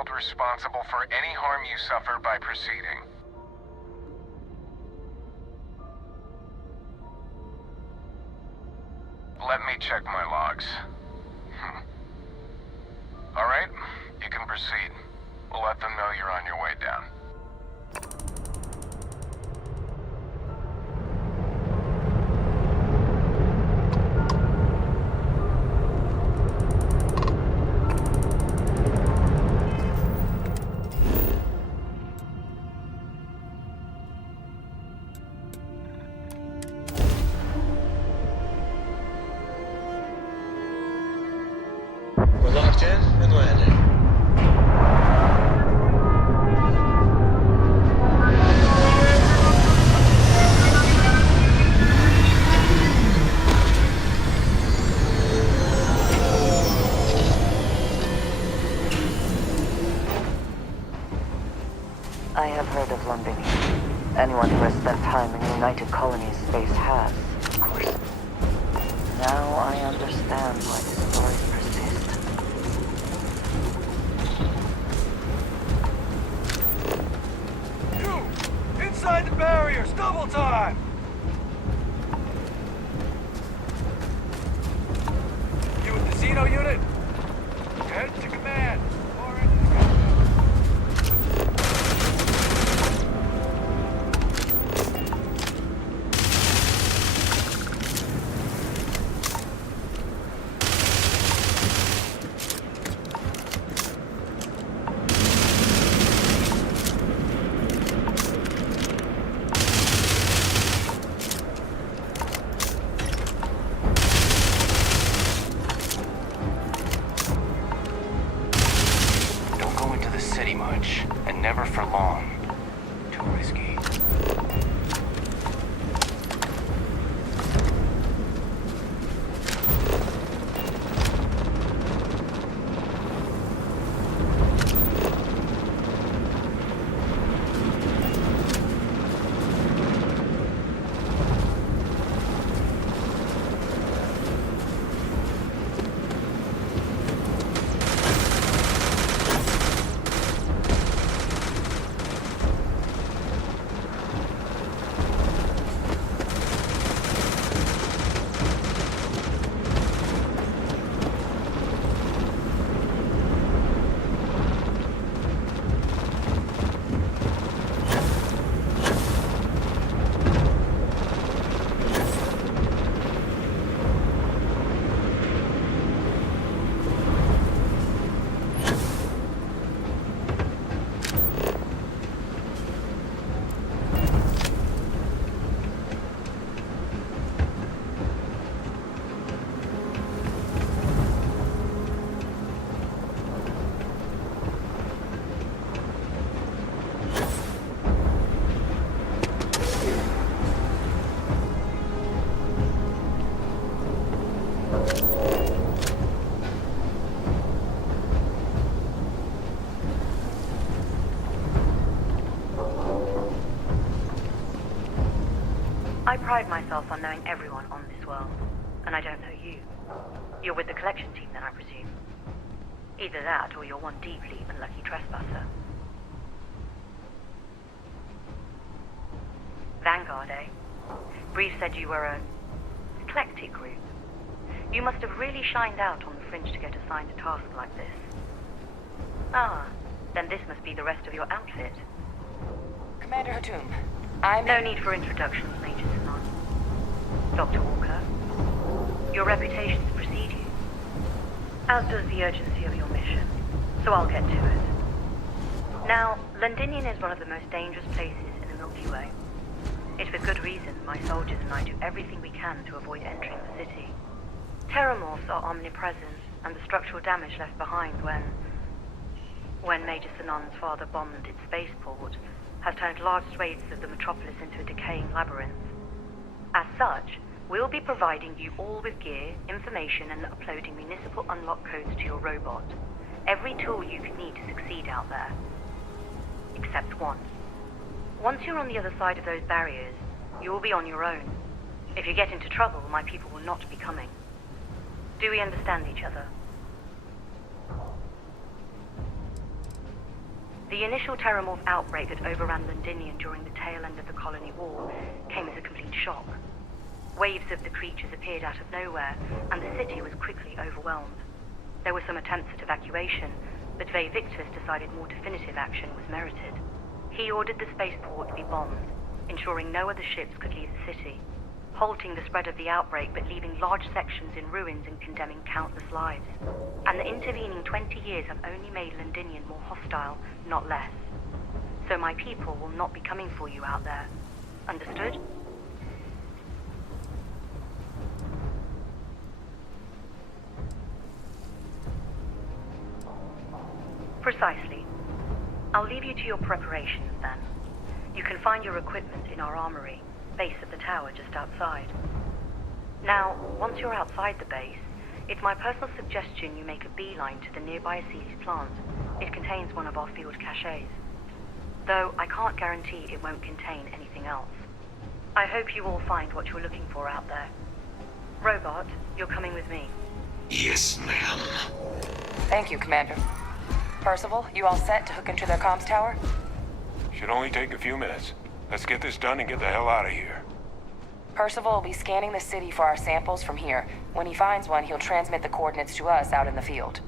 held responsible for any harm you suffer by proceeding. Let me check my logs. Alright, you can proceed. We'll let them know you're on your way down. We're locked in and landing. I have heard of London. Anyone who has spent time in United Colonies space has, of course. Now I understand why the stories persist. You! Inside the barriers! Double time! You with the Xeno unit? Head to command. Much, and never for long. Too risky. I pride myself on knowing everyone on this world, and I don't know you. You're with the collection team then, I presume. Either that, or you're one deeply unlucky trespasser. Vanguard, eh? Brief said you were a eclectic group. You must have really shined out on the fringe to get assigned a task like this. Ah, then this must be the rest of your outfit. Commander Hatum, No need for introductions, Major Sinon. Dr. Walker, your reputations precede you, as does the urgency of your mission, so I'll get to it. Now, Londinian is one of the most dangerous places in the Milky Way. It's with good reason my soldiers and I do everything we can to avoid entering the city. Terramorphs are omnipresent, and the structural damage left behind when Major Sinon's father bombed its spaceport has turned large swathes of the metropolis into a decaying labyrinth. As such, we'll be providing you all with gear, information, and uploading municipal unlock codes to your robot. Every tool you could need to succeed out there. Except one. Once you're on the other side of those barriers, you will be on your own. If you get into trouble, my people will not be coming. Do we understand each other? The initial Terramorph outbreak that overran Londinium during the tail end of the colony war came as a complete shock. Waves of the creatures appeared out of nowhere, and the city was quickly overwhelmed. There were some attempts at evacuation, but Ve Victus decided more definitive action was merited. He ordered the spaceport to be bombed, ensuring no other ships could leave the city, halting the spread of the outbreak but leaving large sections in ruins and condemning countless lives. And the intervening 20 years have only made Londinium more hostile, not less. So my people will not be coming for you out there. Understood? Precisely. I'll leave you to your preparations then. You can find your equipment in our armory, base of the tower just outside. Now, once you're outside the base, it's my personal suggestion you make a beeline to the nearby Aceles plant. It contains one of our field caches. Though I can't guarantee it won't contain anything else. I hope you all find what you're looking for out there. Robot, you're coming with me. Yes, ma'am. Thank you, Commander. Percival, you all set to hook into their comms tower? Should only take a few minutes. Let's get this done and get the hell out of here. Percival will be scanning the city for our samples from here. When he finds one, he'll transmit the coordinates to us out in the field.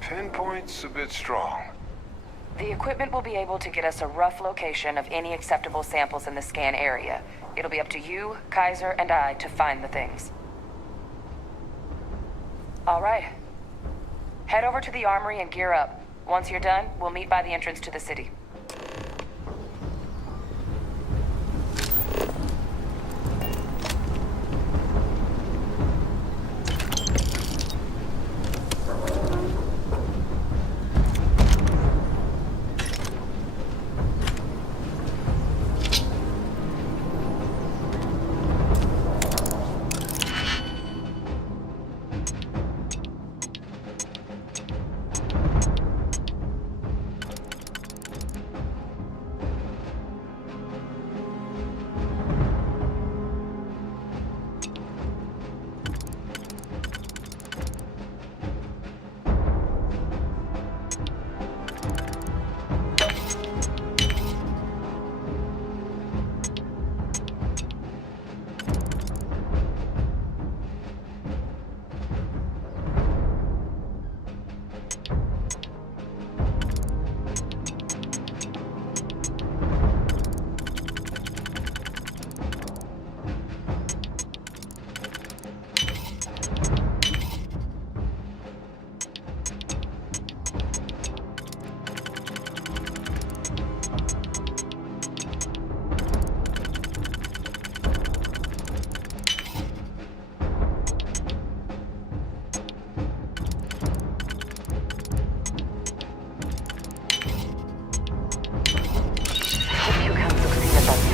Pinpoint's a bit strong. The equipment will be able to get us a rough location of any acceptable samples in the scan area. It'll be up to you, Kaiser, and I to find the things. All right. Head over to the armory and gear up. Once you're done, we'll meet by the entrance to the city.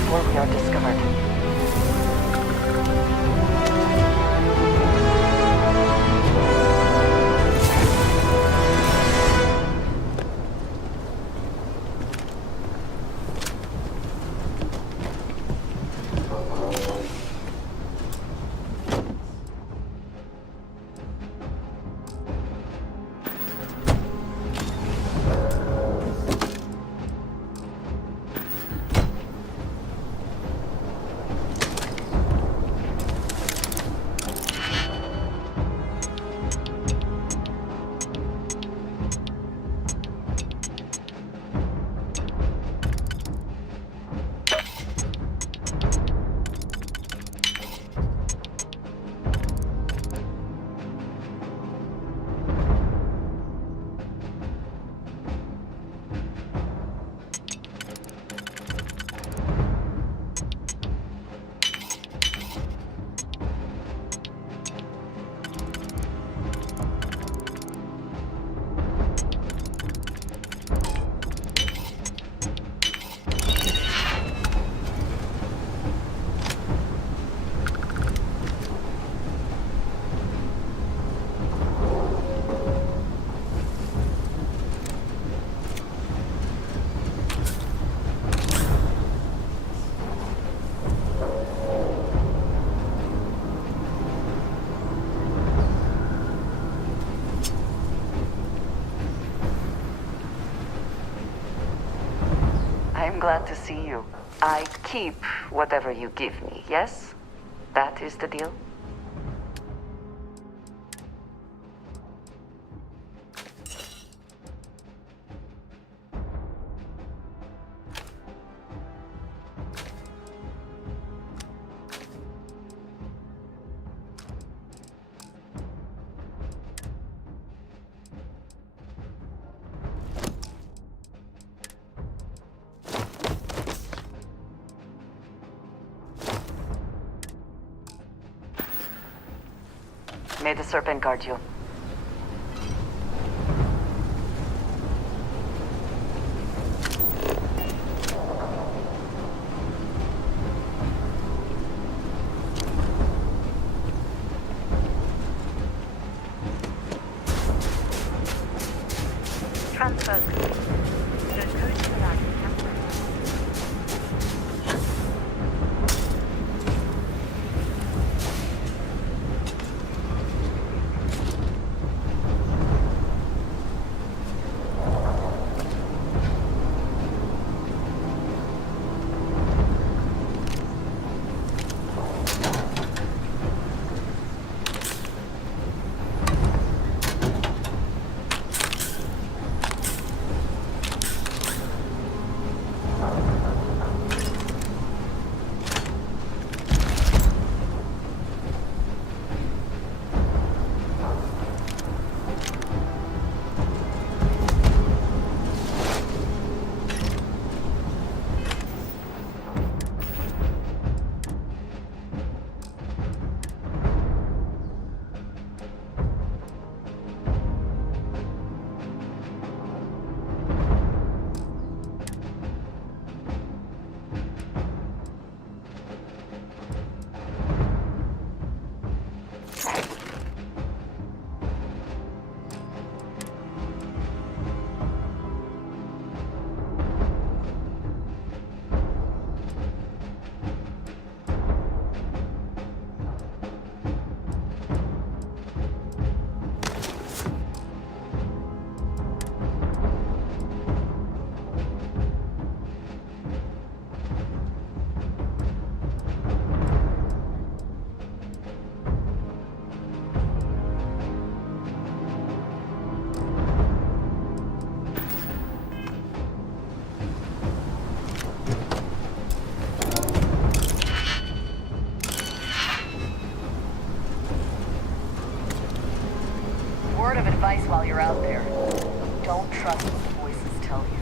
Before we are discovered. I'm glad to see you. I keep whatever you give me, yes? That is the deal? May the serpent guard you. Transfer complete. There's code to the lab in temporary. Word of advice while you're out there. Don't trust what the voices tell you.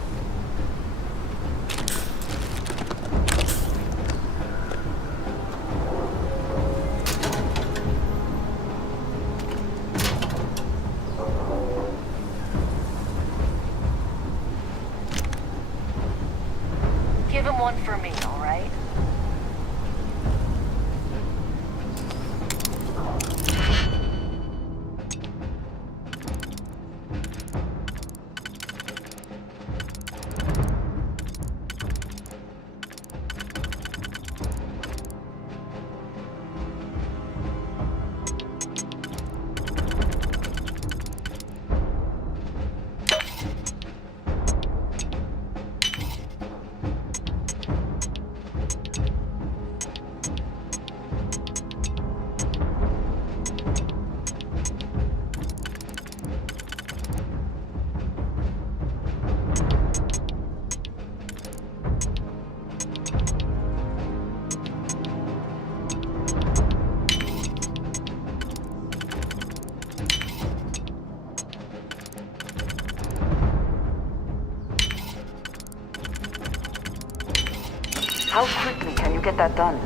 Give him one for me, all right? How quickly can you get that done?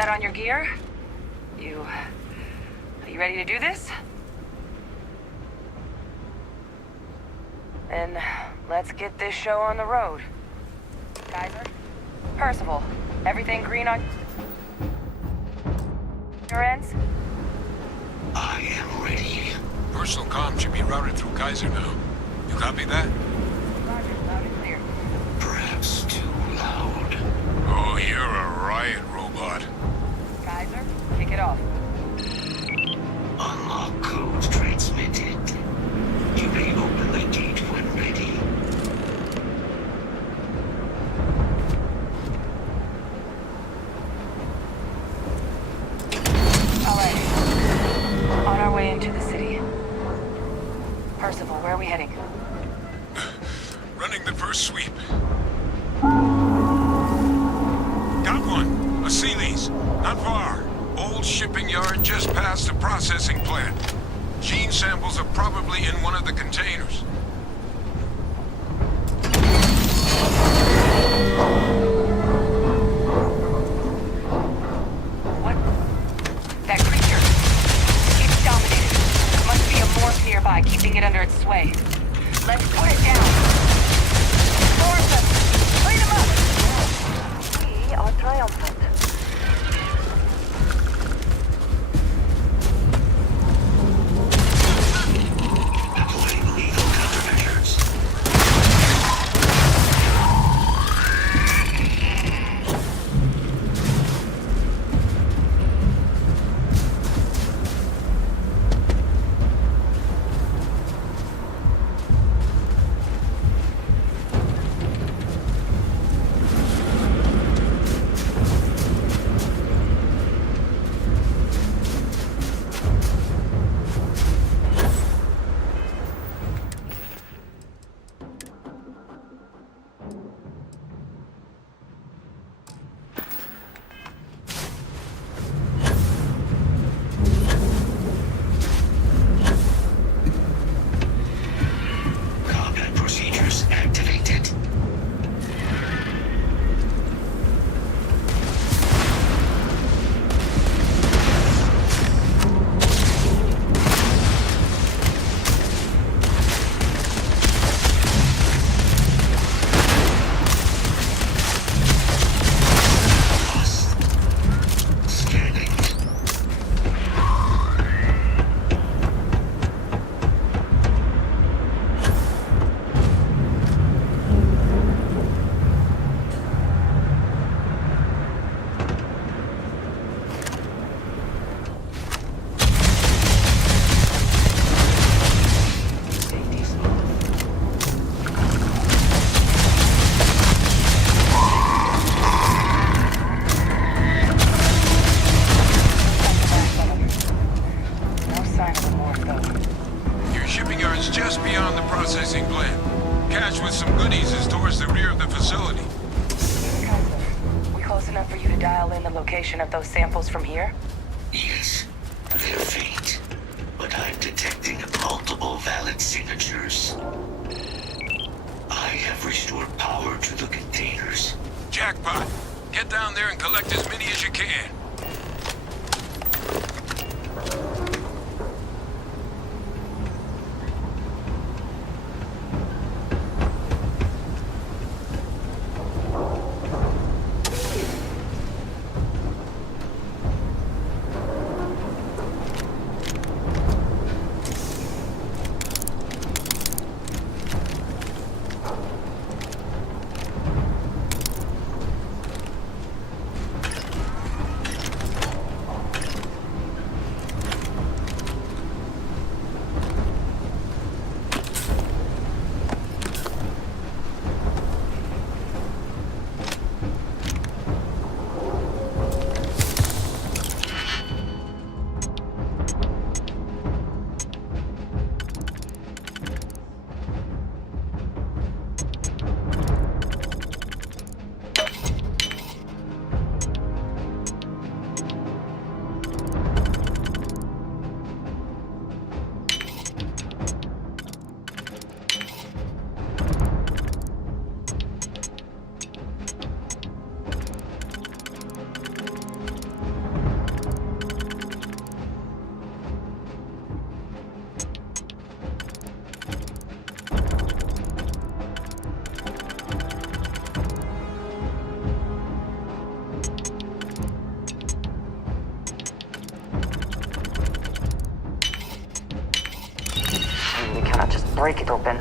That on your gear? Are you ready to do this? Then let's get this show on the road. Kaiser? Percival, everything green on your ends? I am ready. Personal comm should be routed through Kaiser now. You copy that? Roger, loud and clear. Perhaps too loud. Oh, you're a riot robot. Kaiser, kick it off. Unlock code transmitted. You may open the gate when ready. All right. On our way into the city. Percival, where are we heading? Running the first sweep. Got one. A Sealy's. Not far. Old shipping yard just past the processing plant. Gene samples are probably in one of the containers. What? That creature. It's dominated. Must be a morph nearby, keeping it under its sway. Let's put it down. Force them. Clean them up. We are triumphant. Deploying lethal countermeasures. Combat procedures activated. Scanning. Safety's off. No sign of a morph, though. Your shipping yard's just beyond the processing plant. Cache with some goodies is towards the rear of the facility. Kaiser, we close enough for you to dial in the location of those samples from here? Yes, they're faint, but I'm detecting multiple valid signatures. I have restored power to the containers. Jackpot. Get down there and collect as many as you can. break it open.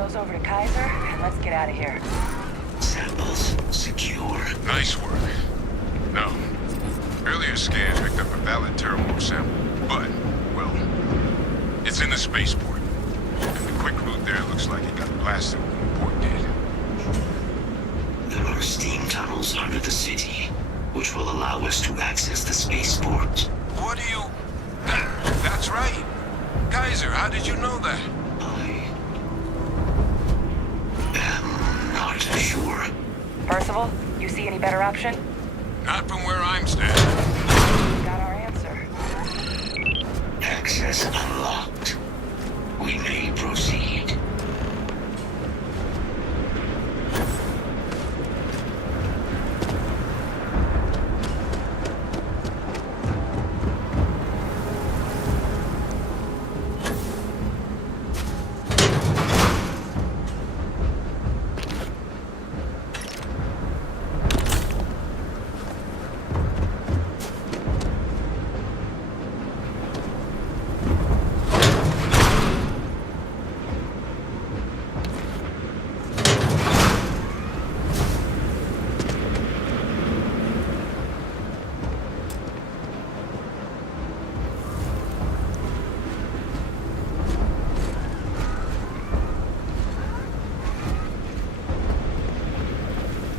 those over to Kaiser, and let's get out of here. Samples secure. Nice work. No. Earlier scans picked up a valid terminal sample, but, well, it's in the spaceport. And the quick route there looks like it got blasted when the port did. There are steam tunnels under the city, which will allow us to access the spaceport. What do you... That's right. Kaiser, how did you know that? I not sure. Percival, you see any better option? Not from where I'm standing. Got our answer. Access unlocked. We may proceed.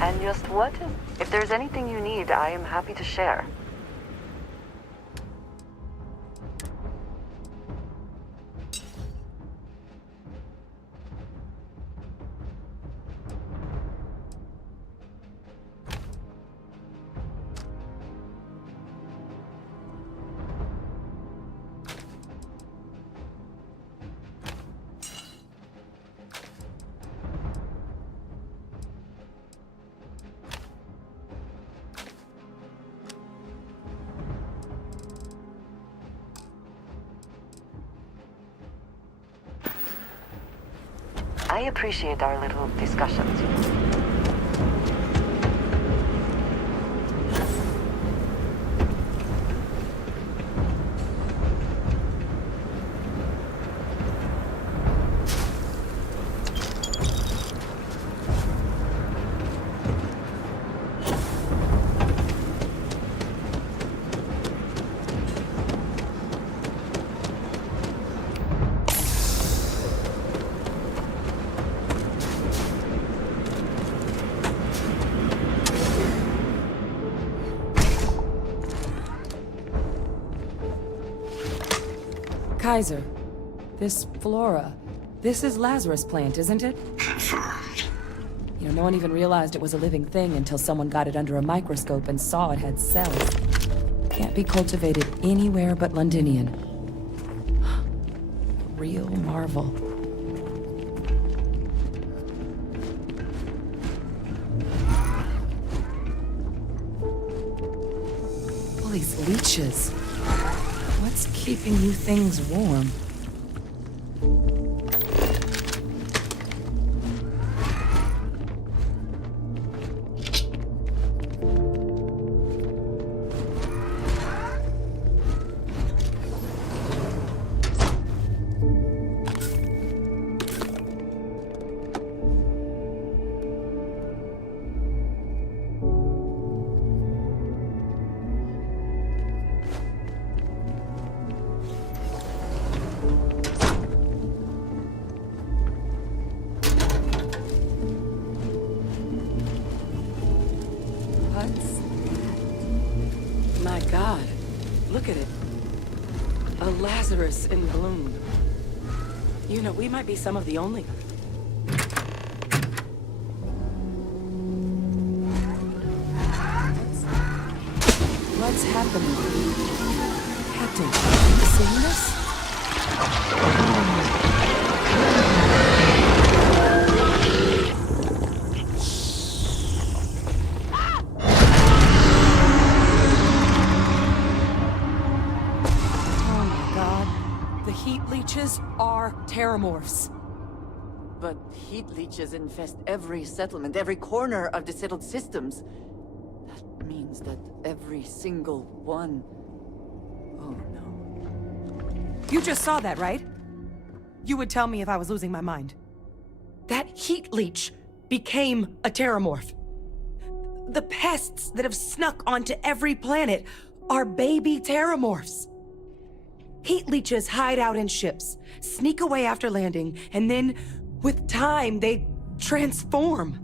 And just what? If there's anything you need, I am happy to share. I appreciate our little discussions. Kaiser, this flora, this is Lazarus plant, isn't it? Confirmed. You know, no one even realized it was a living thing until someone got it under a microscope and saw it had cells. Can't be cultivated anywhere but Londinian. Real marvel. All these leeches. What's keeping you things warm? My God, look at it. A Lazarus in bloom. You know, we might be some of the only... What's happening? Captain, you seeing this? Are terramorphs. But heat leeches infest every settlement, every corner of the settled systems. That means that every single one... Oh no. You just saw that, right? You would tell me if I was losing my mind. That heat leech became a terramorph. The pests that have snuck onto every planet are baby terramorphs. Heat leeches hide out in ships, sneak away after landing, and then, with time, they transform.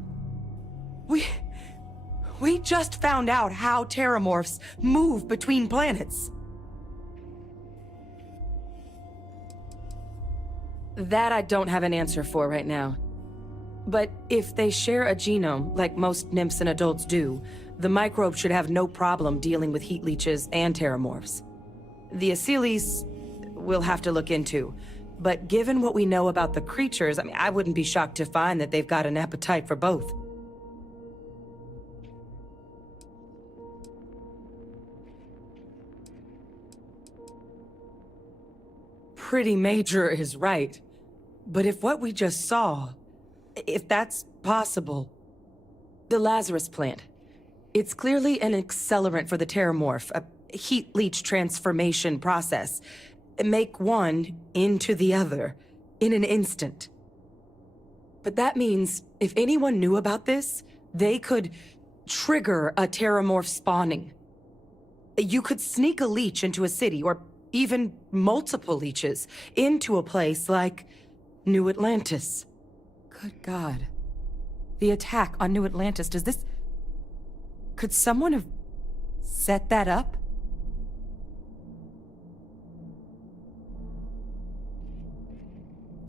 We just found out how terramorphs move between planets. That I don't have an answer for right now. But if they share a genome, like most nymphs and adults do, the microbe should have no problem dealing with heat leeches and terramorphs. The Asylees, we'll have to look into. But given what we know about the creatures, I wouldn't be shocked to find that they've got an appetite for both. Pretty major is right. But if what we just saw, if that's possible... The Lazarus plant. It's clearly an accelerant for the terramorph, a heat leech transformation process. Make one into the other in an instant. But that means if anyone knew about this, they could trigger a terramorph spawning. You could sneak a leech into a city, or even multiple leeches, into a place like New Atlantis. Good God. The attack on New Atlantis, does this... Could someone have set that up?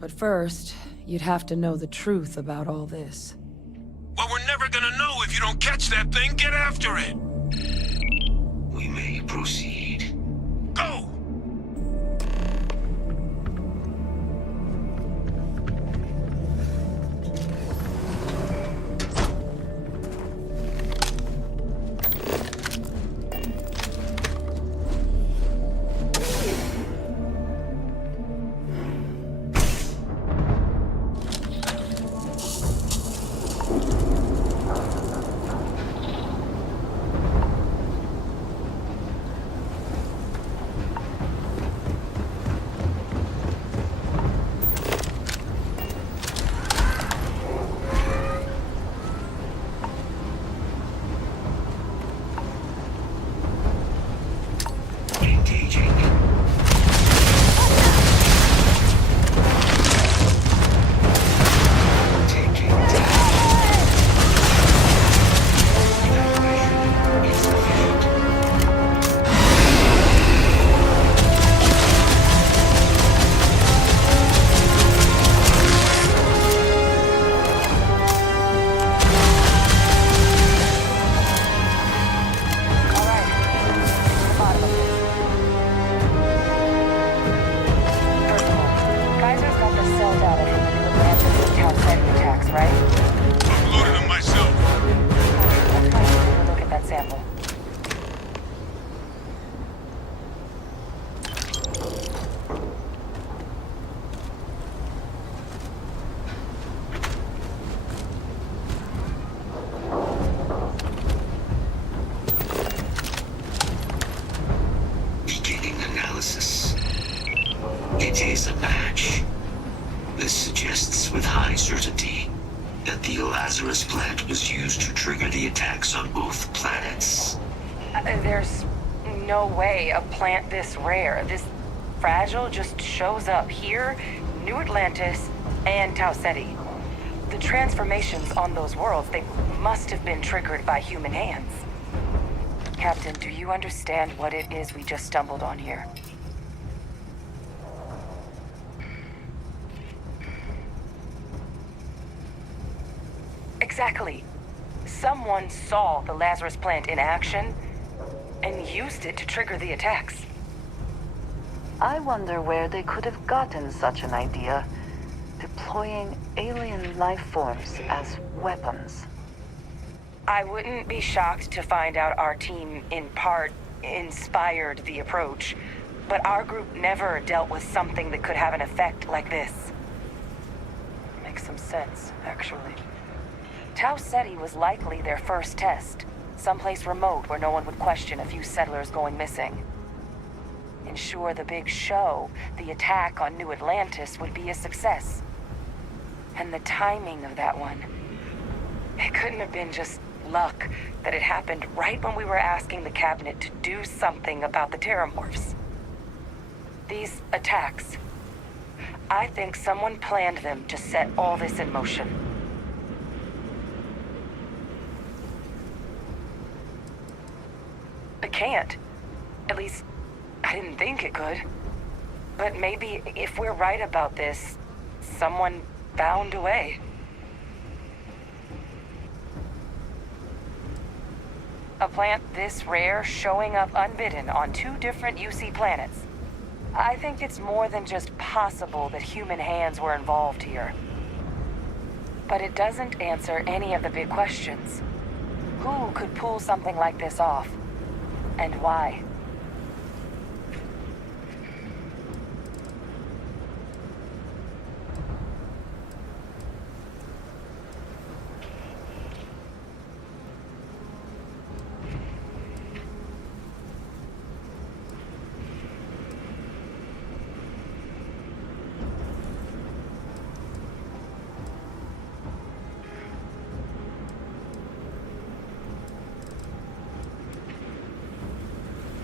But first, you'd have to know the truth about all this. Well, we're never gonna know if you don't catch that thing. Get after it! We may proceed. Go! It is a match. This suggests with high certainty that the Lazarus plant was used to trigger the attacks on both planets. There's no way a plant this rare, this fragile, just shows up here, New Atlantis, and Tau Ceti. The transformations on those worlds, they must have been triggered by human hands. Captain, do you understand what it is we just stumbled on here? Exactly. Someone saw the Lazarus plant in action and used it to trigger the attacks. I wonder where they could have gotten such an idea, deploying alien life forms as weapons. I wouldn't be shocked to find out our team, in part, inspired the approach, but our group never dealt with something that could have an effect like this. Makes some sense, actually. Tau Ceti was likely their first test, someplace remote where no one would question a few settlers going missing. Ensure the big show, the attack on New Atlantis, would be a success. And the timing of that one, it couldn't have been just luck that it happened right when we were asking the cabinet to do something about the terramorphs. These attacks, I think someone planned them to set all this in motion. It can't. At least, I didn't think it could. But maybe if we're right about this, someone found a way. A plant this rare showing up unbidden on 2 different UC planets. I think it's more than just possible that human hands were involved here. But it doesn't answer any of the big questions. Who could pull something like this off? And why?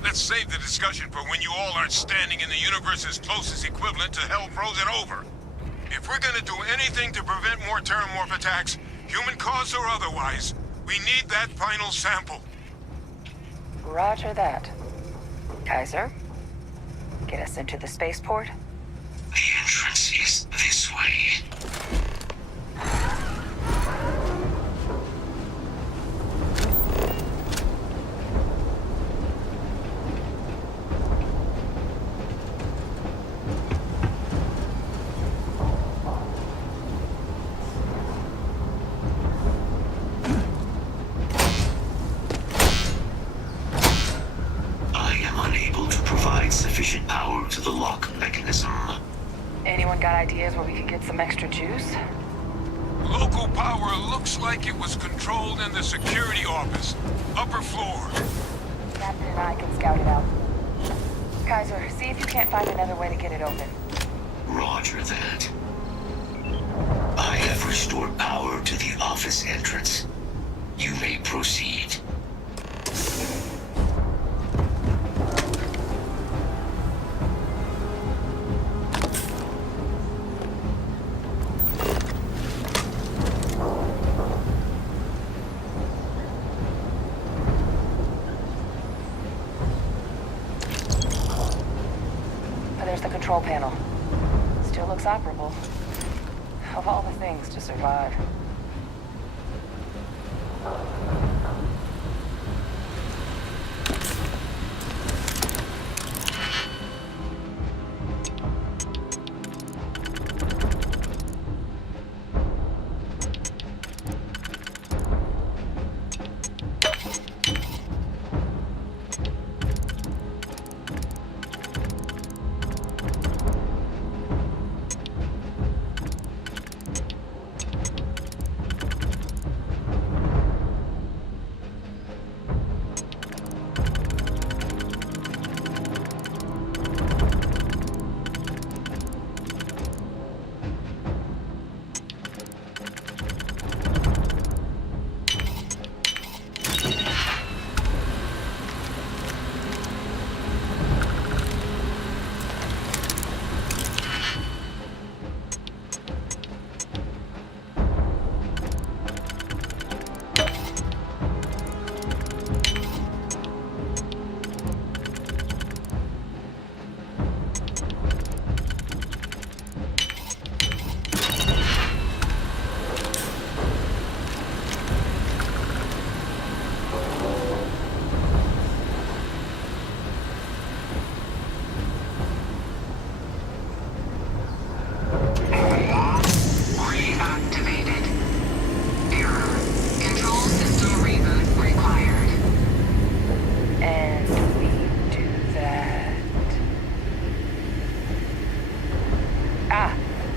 Let's save the discussion for when you all aren't standing in the universe's closest equivalent to hell frozen over. If we're gonna do anything to prevent more Terramorph attacks, human cause or otherwise, we need that final sample. Roger that. Kaiser, get us into the spaceport? The entrance is this way. Sufficient power to the lock mechanism. Anyone got ideas where we could get some extra juice? Local power looks like it was controlled in the security office. Upper floor. Captain and I can scout it out. Kaiser, see if you can't find another way to get it open. Roger that. I have restored power to the office entrance. You may proceed. There's the control panel. Still looks operable. Of all the things to survive.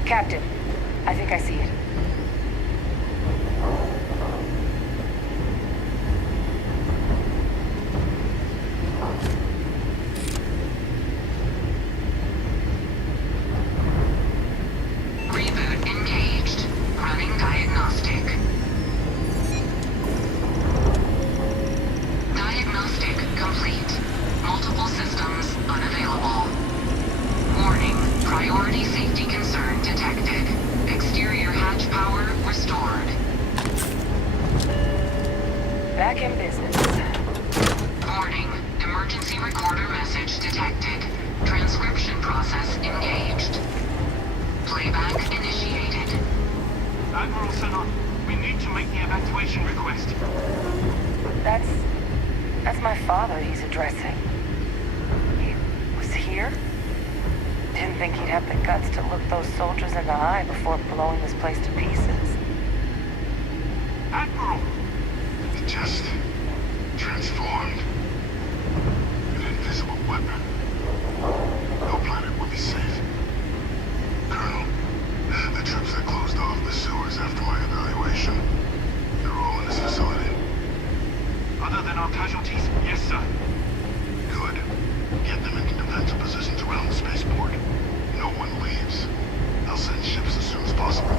Captain, I think I see it. Reboot engaged. Running diagnostic. Diagnostic complete. Multiple systems unavailable. Warning, priority safety concern detected. Exterior hatch power restored. Back in business. Warning, emergency recorder message detected. Transcription process engaged. Playback initiated. Admiral Sanon, we need to make the evacuation request. That's my father he's addressing. He was here? Didn't think he'd have the guts to look those soldiers in the eye before blowing this place to pieces. Admiral! It just transformed. An invisible weapon. No planet will be safe. Colonel, the troops that closed off the sewers after my evaluation, they're all in this facility. Other than our casualties, yes, sir. Good. Get them into defensive positions around the spaceport. No one leaves. I'll send ships as soon as possible.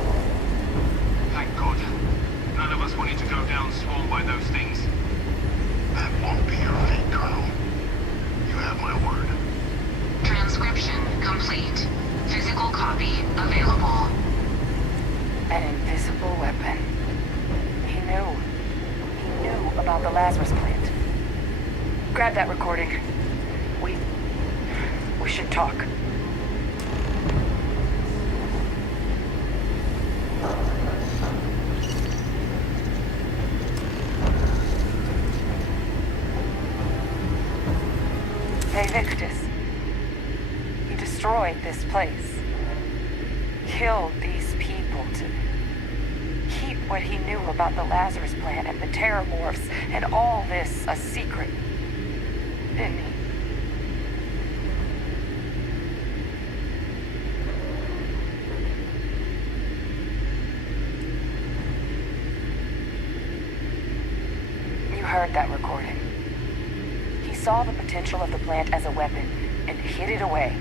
Thank God. None of us wanted to go down swarmed by those things. That won't be your fate, Colonel. You have my word. Transcription complete. Physical copy available. An invisible weapon. He knew. He knew about the Lazarus plant. Grab that recording. We should talk. Hey, Victus. He destroyed this place. Killed these people to keep what he knew about the Lazarus plant and the Terramorphs and all this a secret. Didn't he? You heard that recording. He saw the potential of the plant as a weapon and hid it away.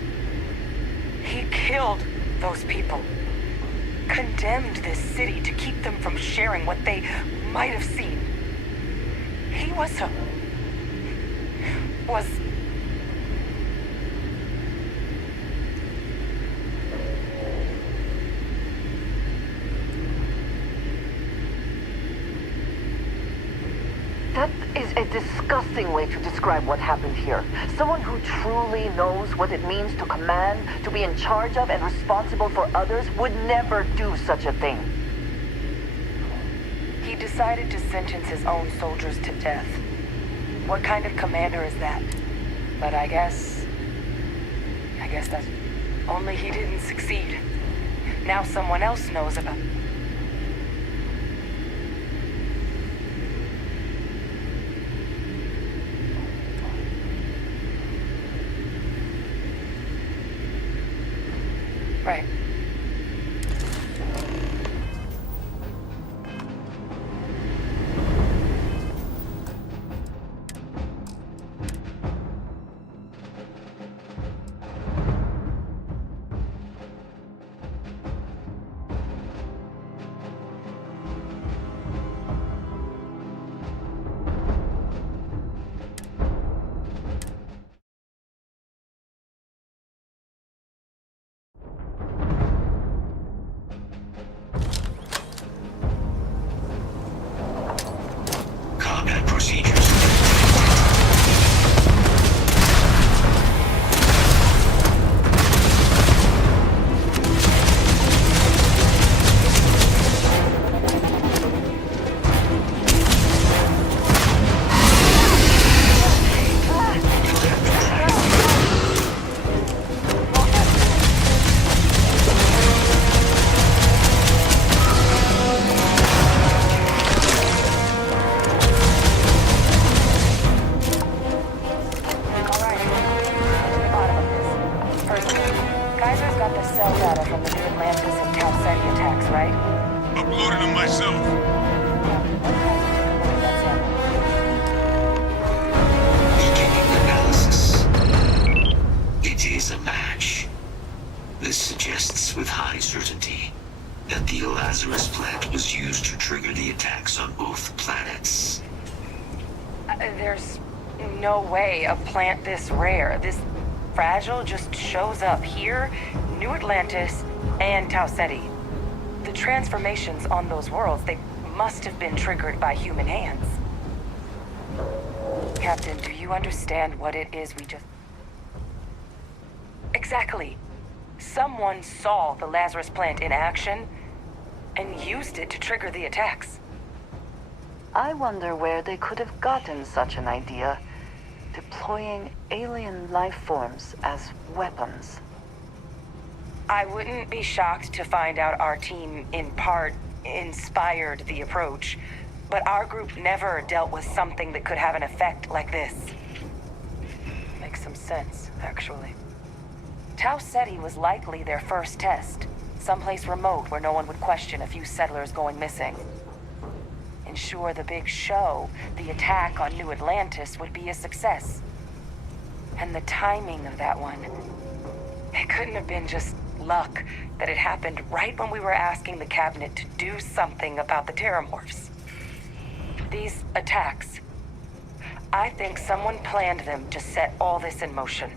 He killed those people. Condemned this city to keep them from sharing what they might have seen. He was That is a disgusting way to describe what happened here. Someone who truly knows what it means to command, to be in charge of and responsible for others would never do such a thing. He decided to sentence his own soldiers to death. What kind of commander is that? But I guess that's only he didn't succeed. Now someone else knows about. Right. Combat procedures. Uploaded them myself. Beginning analysis. It is a match. This suggests with high certainty that the Lazarus plant was used to trigger the attacks on both planets. There's no way a plant this rare, this fragile, just shows up here, New Atlantis, and Tau Ceti. The transformations on those worlds, they must have been triggered by human hands. Captain, do you understand what it is we just... Exactly. Someone saw the Lazarus plant in action and used it to trigger the attacks. I wonder where they could have gotten such an idea deploying alien life forms as weapons. I wouldn't be shocked to find out our team, in part, inspired the approach. But our group never dealt with something that could have an effect like this. Makes some sense, actually. Tau Ceti was likely their first test. Someplace remote where no one would question a few settlers going missing. Ensure the big show, the attack on New Atlantis, would be a success. And the timing of that one... It couldn't have been just luck that it happened right when we were asking the cabinet to do something about the Terramorphs. These attacks, I think someone planned them to set all this in motion.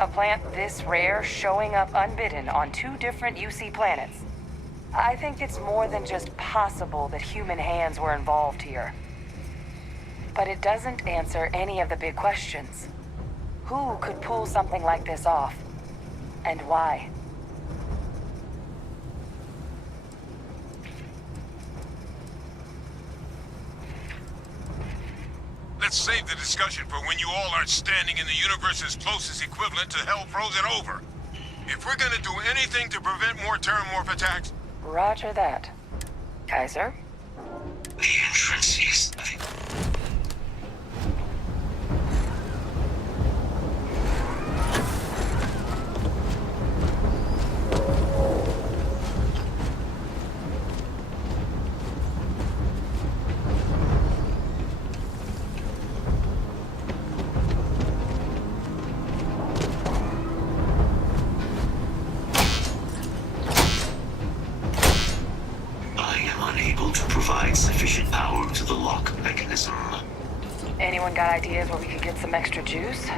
A plant this rare showing up unbidden on 2 different UC planets. I think it's more than just possible that human hands were involved here. But it doesn't answer any of the big questions. Who could pull something like this off? And why? Let's save the discussion for when you all aren't standing in the universe's closest equivalent to hell frozen over. If we're gonna do anything to prevent more Terramorph attacks... Roger that. Kaiser? The entrance is... sufficient power to the lock mechanism. Anyone got ideas where we could get some extra juice?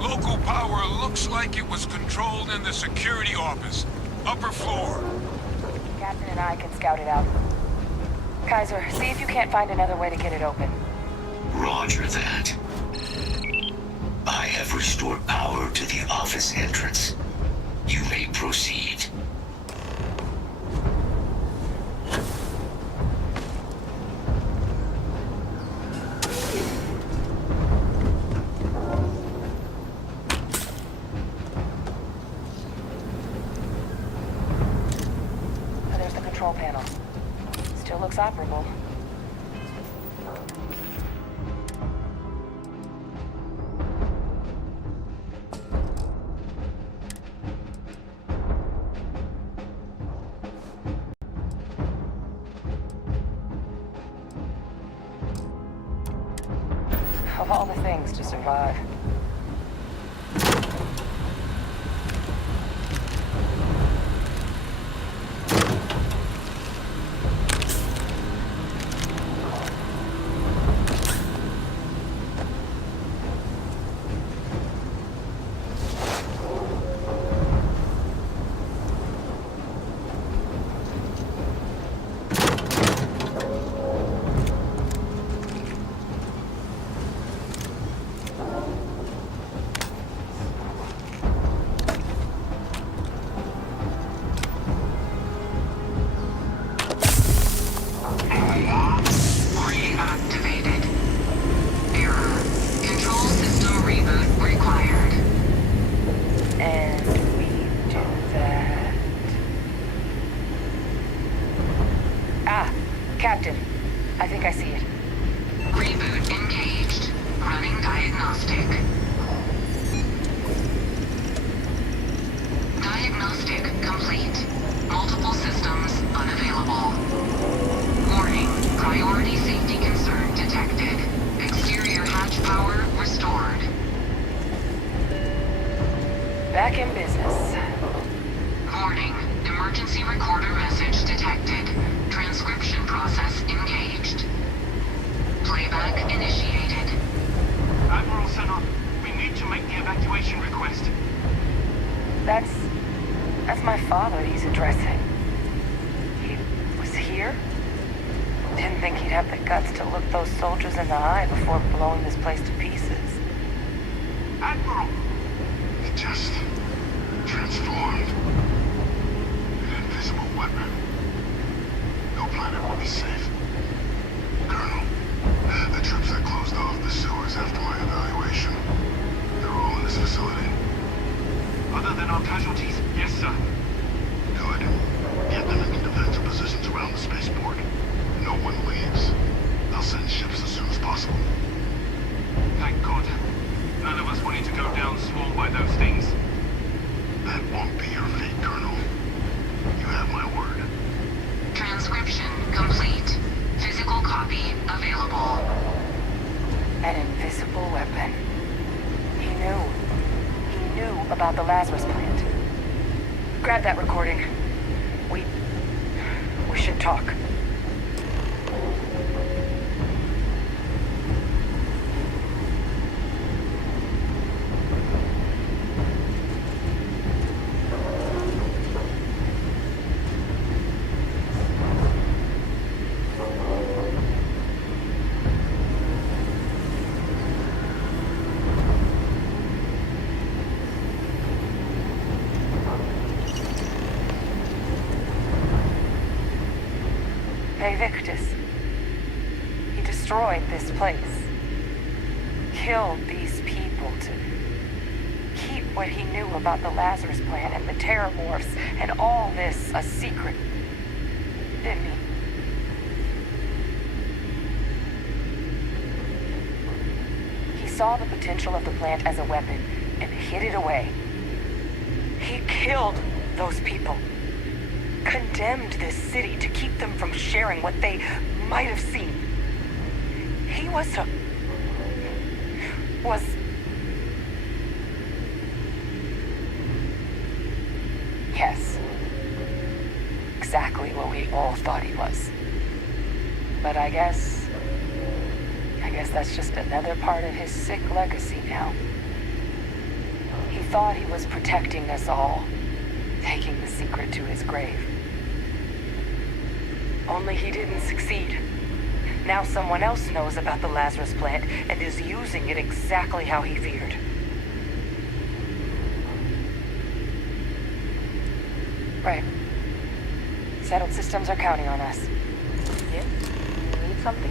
Local power looks like it was controlled in the security office. Upper floor. Captain and I can scout it out. Kaiser, see if you can't find another way to get it open. Roger that. I have restored power to the office entrance. You may proceed. Control panel. Still looks operable. Of all the things to survive. Captain, I think I see it. Reboot engaged. Running diagnostic. Diagnostic complete. Multiple systems unavailable. Warning, priority safety concern detected. Exterior hatch power restored. Back in business. Warning, emergency recorder message detected. Transcription process engaged. Playback initiated. Admiral Center, we need to make the evacuation request. That's my father he's addressing. He was here? Didn't think he'd have the guts to look those soldiers in the eye before blowing this place to pieces. Admiral! It just transformed. this facility? Other than our casualties, yes, sir. Good. Get them into defensive positions around the spaceport. No one leaves. I'll send ships as soon as possible. Thank God. None of us wanted to go down swarmed by those things. That won't be your fate, Colonel. You have my word. Transcription complete. Physical copy available. An invisible weapon. He knew. He knew about the Lazarus plant. Grab that recording. We should talk. Victus. He destroyed this place. Killed these people to keep what he knew about the Lazarus plant and the Terramorphs and all this a secret. Didn't he? He saw the potential of the plant as a weapon and hid it away. He killed those people. Condemned this city to keep them from sharing what they might have seen. He was yes, exactly what we all thought he was. But I guess that's just another part of his sick legacy now. He thought he was protecting us all, taking the secret to his grave. Only he didn't succeed. Now someone else knows about the Lazarus plant and is using it exactly how he feared. Right. Settled systems are counting on us. Yeah? You need something?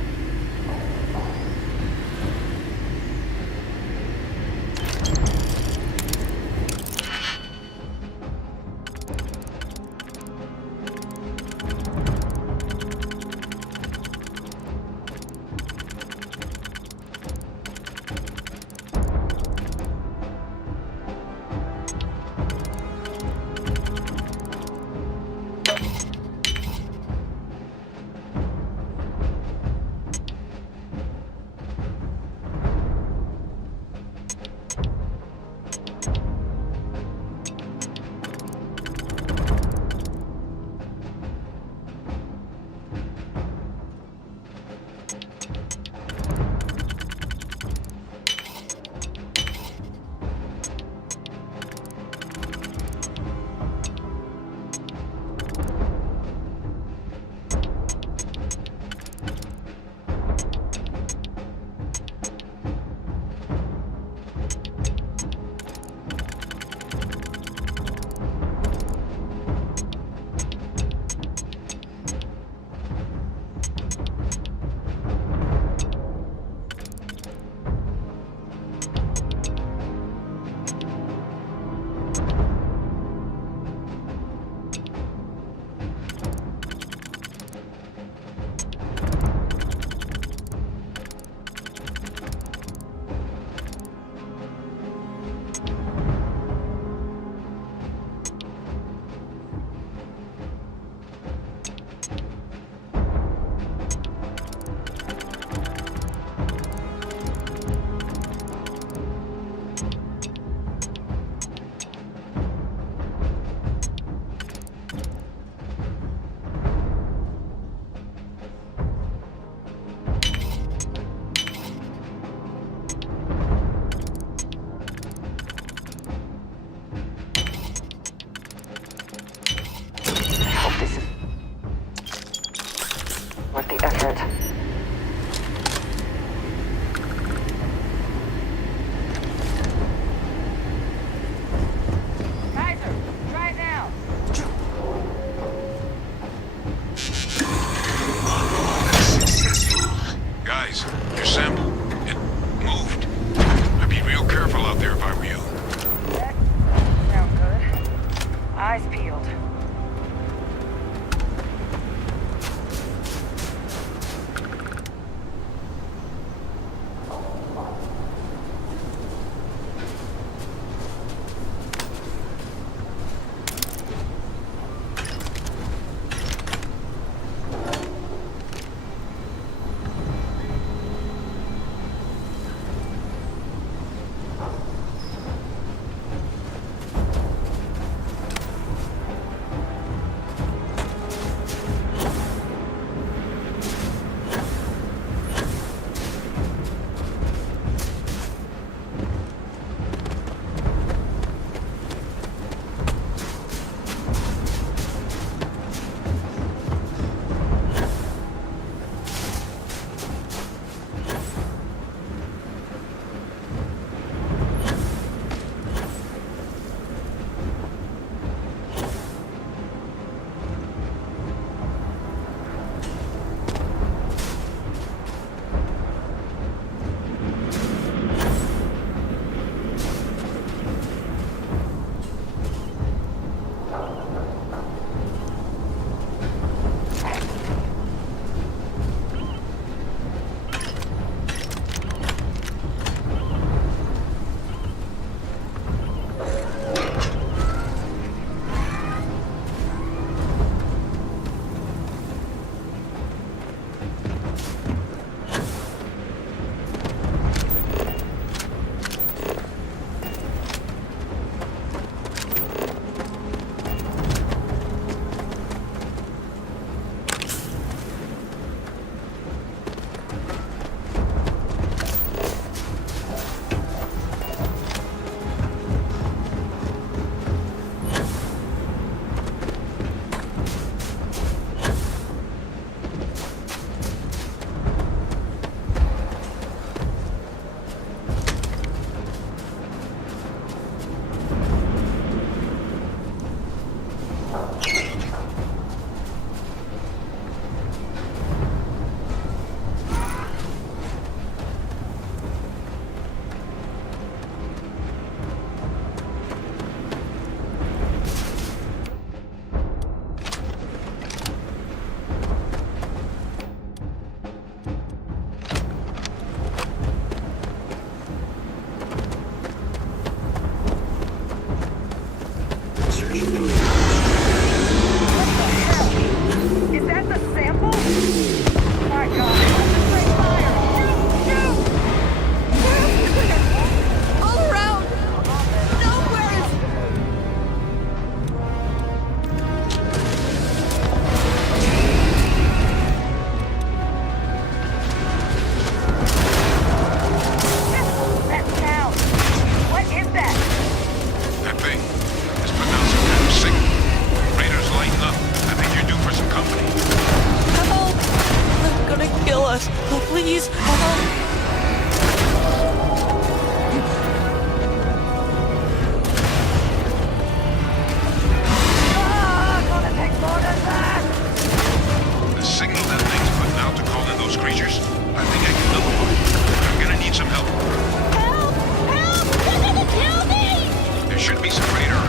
should be some radar.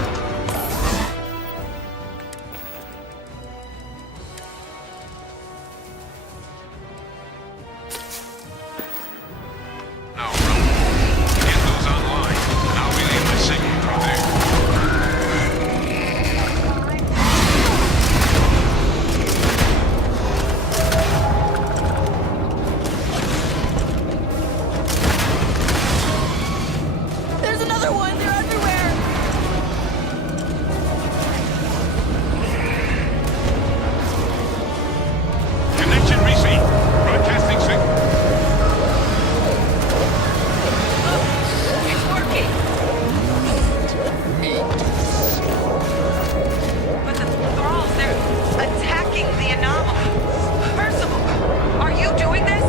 Now, get those online, and I'll relay my signal from there. There's another one! They're everywhere! Connection received. Broadcasting signal. It's working! But the thralls, they're attacking the anomaly. Percival, are you doing this?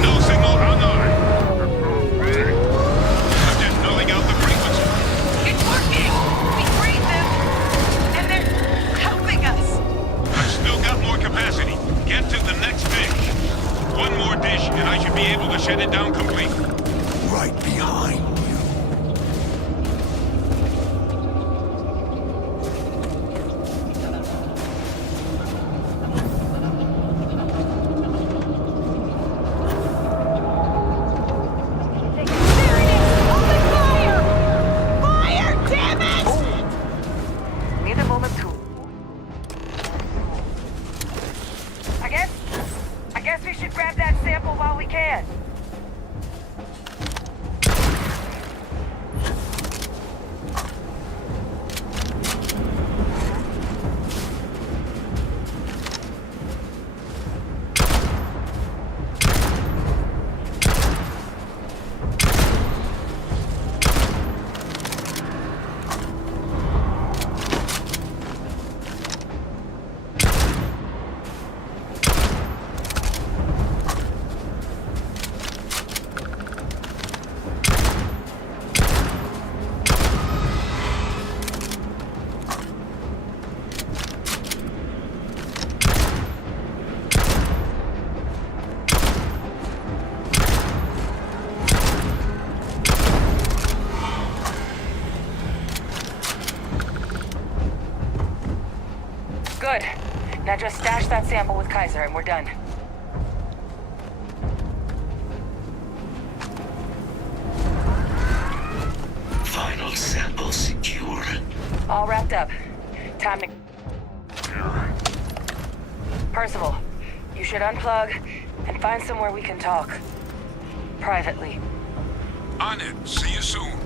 No signal online. I'm just nulling out the frequency. It's working! We freed them! And they're helping us! I've still got more capacity. Get to the next dish. One more dish, and I should be able to shut it down completely. Right behind you. There it is! Open fire! Fire, damn it! Need a moment to... I guess we should grab that sample while we can. Good. Now just stash that sample with Kaiser and we're done. Final sample secure. All wrapped up. Time to... Percival, you should unplug and find somewhere we can talk. Privately. On it. See you soon.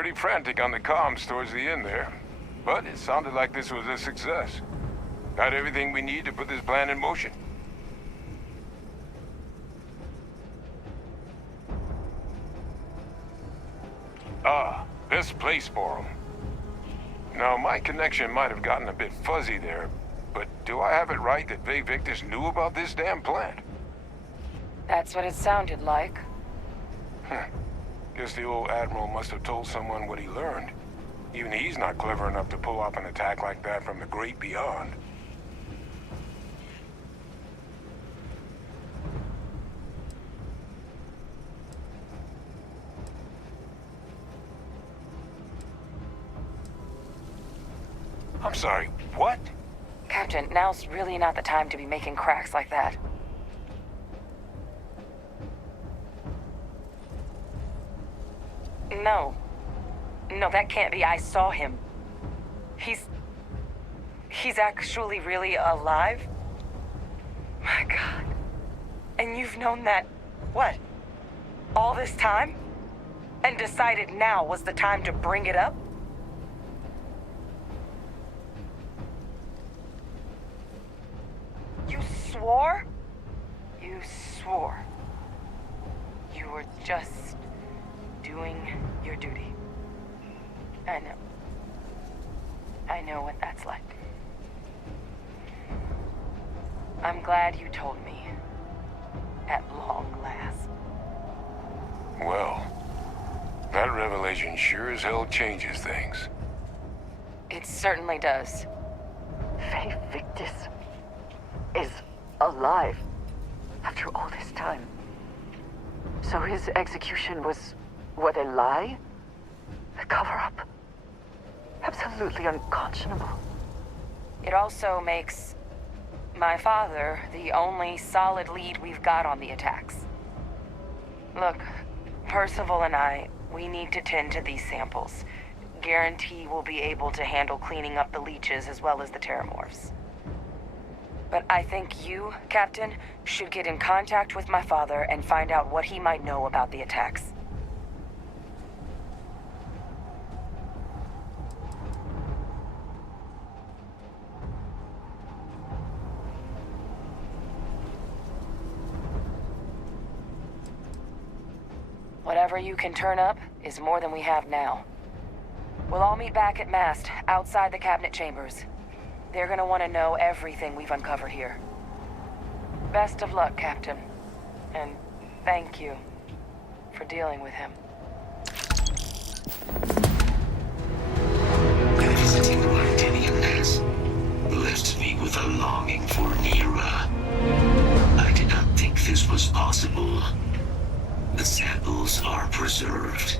pretty frantic on the comms towards the end there. But it sounded like this was a success. Got everything we need to put this plan in motion. Ah, this place for 'em. Now, my connection might have gotten a bit fuzzy there, but do I have it right that Vague Victus knew about this damn plant? That's what it sounded like. Guess the old Admiral must have told someone what he learned. Even he's not clever enough to pull off an attack like that from the great beyond. I'm sorry, what? Captain, now's really not the time to be making cracks like that. No. No, that can't be. I saw him. He's actually really alive? My God. And you've known that, what? All this time? And decided now was the time to bring it up? You swore? You swore. You were just doing your duty. I know. I know what that's like. I'm glad you told me. At long last. Well, that revelation sure as hell changes things. It certainly does. Vague Victus is alive after all this time. So his execution was, what, a lie? A cover-up? Absolutely unconscionable. It also makes my father the only solid lead we've got on the attacks. Look, Percival and I, we need to tend to these samples. Guarantee we'll be able to handle cleaning up the leeches as well as the terramorphs. But I think you, Captain, should get in contact with my father and find out what he might know about the attacks. Whatever you can turn up is more than we have now. We'll all meet back at mast, outside the cabinet chambers. They're gonna want to know everything we've uncovered here. Best of luck, Captain. And thank you for dealing with him. Visiting Artenian has left me with a longing for Nira. I did not think this was possible. The samples are preserved.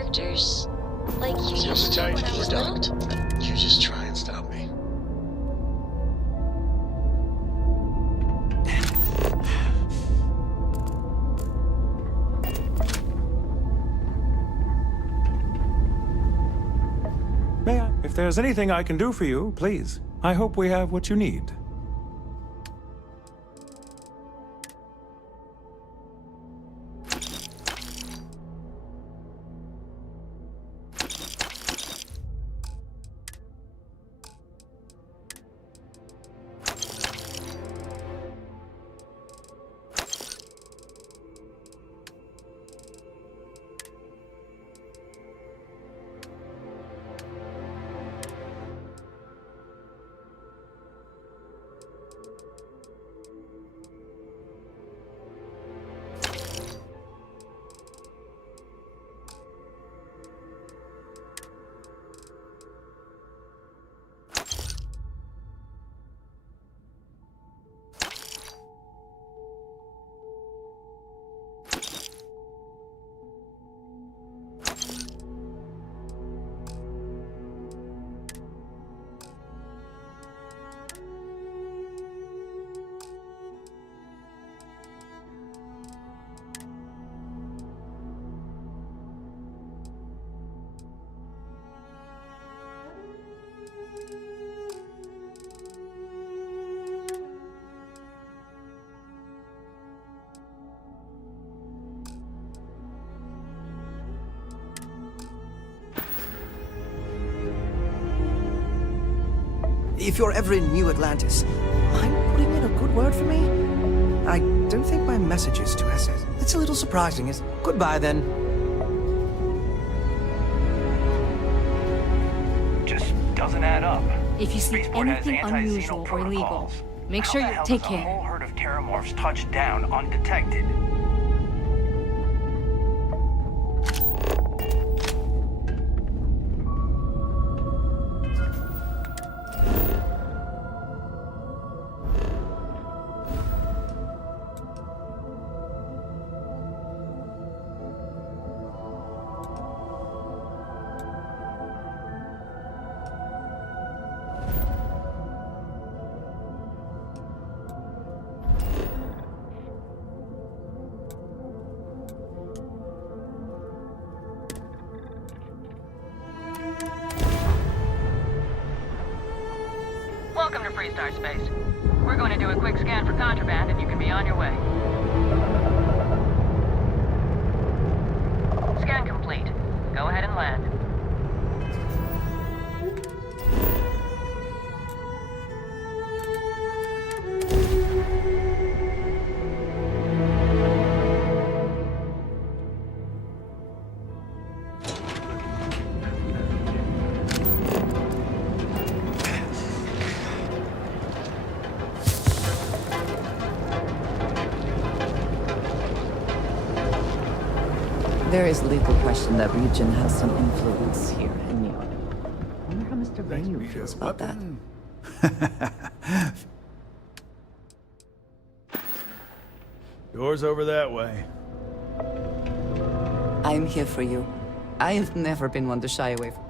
characters like you Seems used to to tell you when to I was keep little. ducked. You just try and stop me. May I? If there's anything I can do for you, please. I hope we have what you need. If you're ever in New Atlantis, mind putting in a good word for me? I don't think my message is to SS. It's a little surprising. Is goodbye then. Just doesn't add up. If you see Spaceport has anything anti-xeno unusual or illegal, protocols. make How sure the you hell take does a care. whole herd of terramorphs touch down undetected? Welcome to Freestar Space. We're going to do a quick scan for contraband and you can be on your way. Scan complete. Go ahead and land. There is little question that region has some influence here in New York. I wonder how Mr. Venue feels about that. Door's over that way. I'm here for you. I have never been one to shy away from.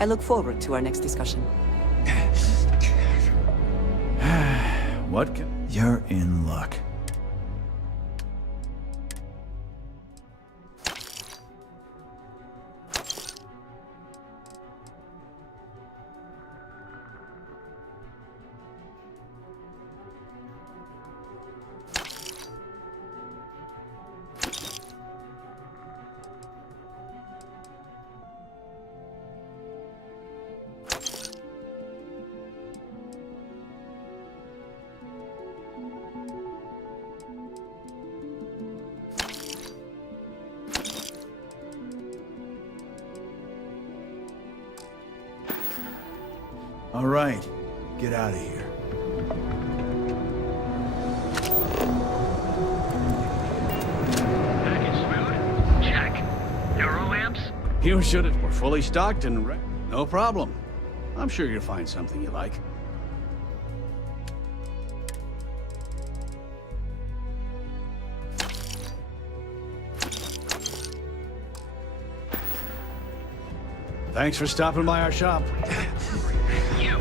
I look forward to our next discussion. What can... You're in luck. All right, get out of here. Package food? Check. Euro lamps? You should have. We're fully stocked and no problem. I'm sure you'll find something you like. Thanks for stopping by our shop. You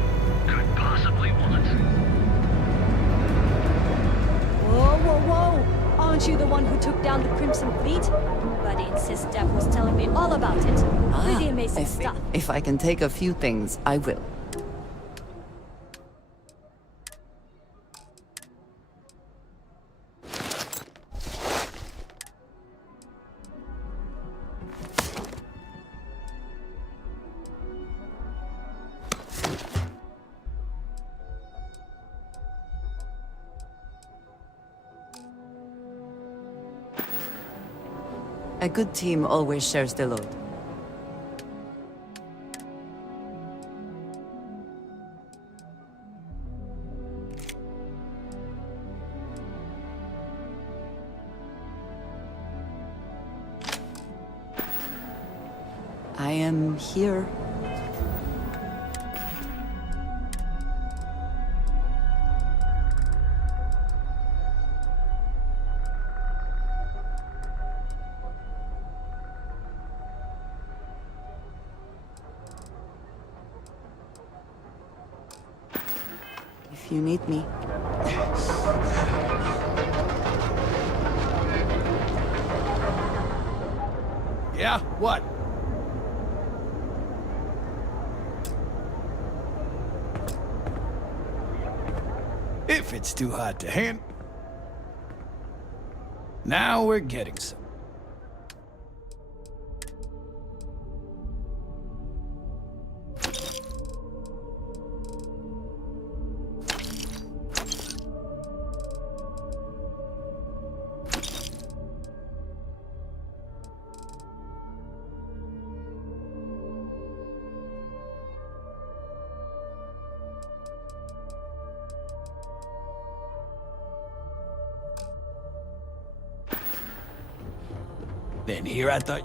could possibly want. Whoa, whoa, whoa! Aren't you the one who took down the Crimson Fleet? Buddy insists Steph was telling me all about it. Pretty amazing stuff. If I can take a few things, I will. A good team always shares the load. I am here. If you need me. Yeah? What? If it's too hot to handle. Now we're getting some. Then here I thought...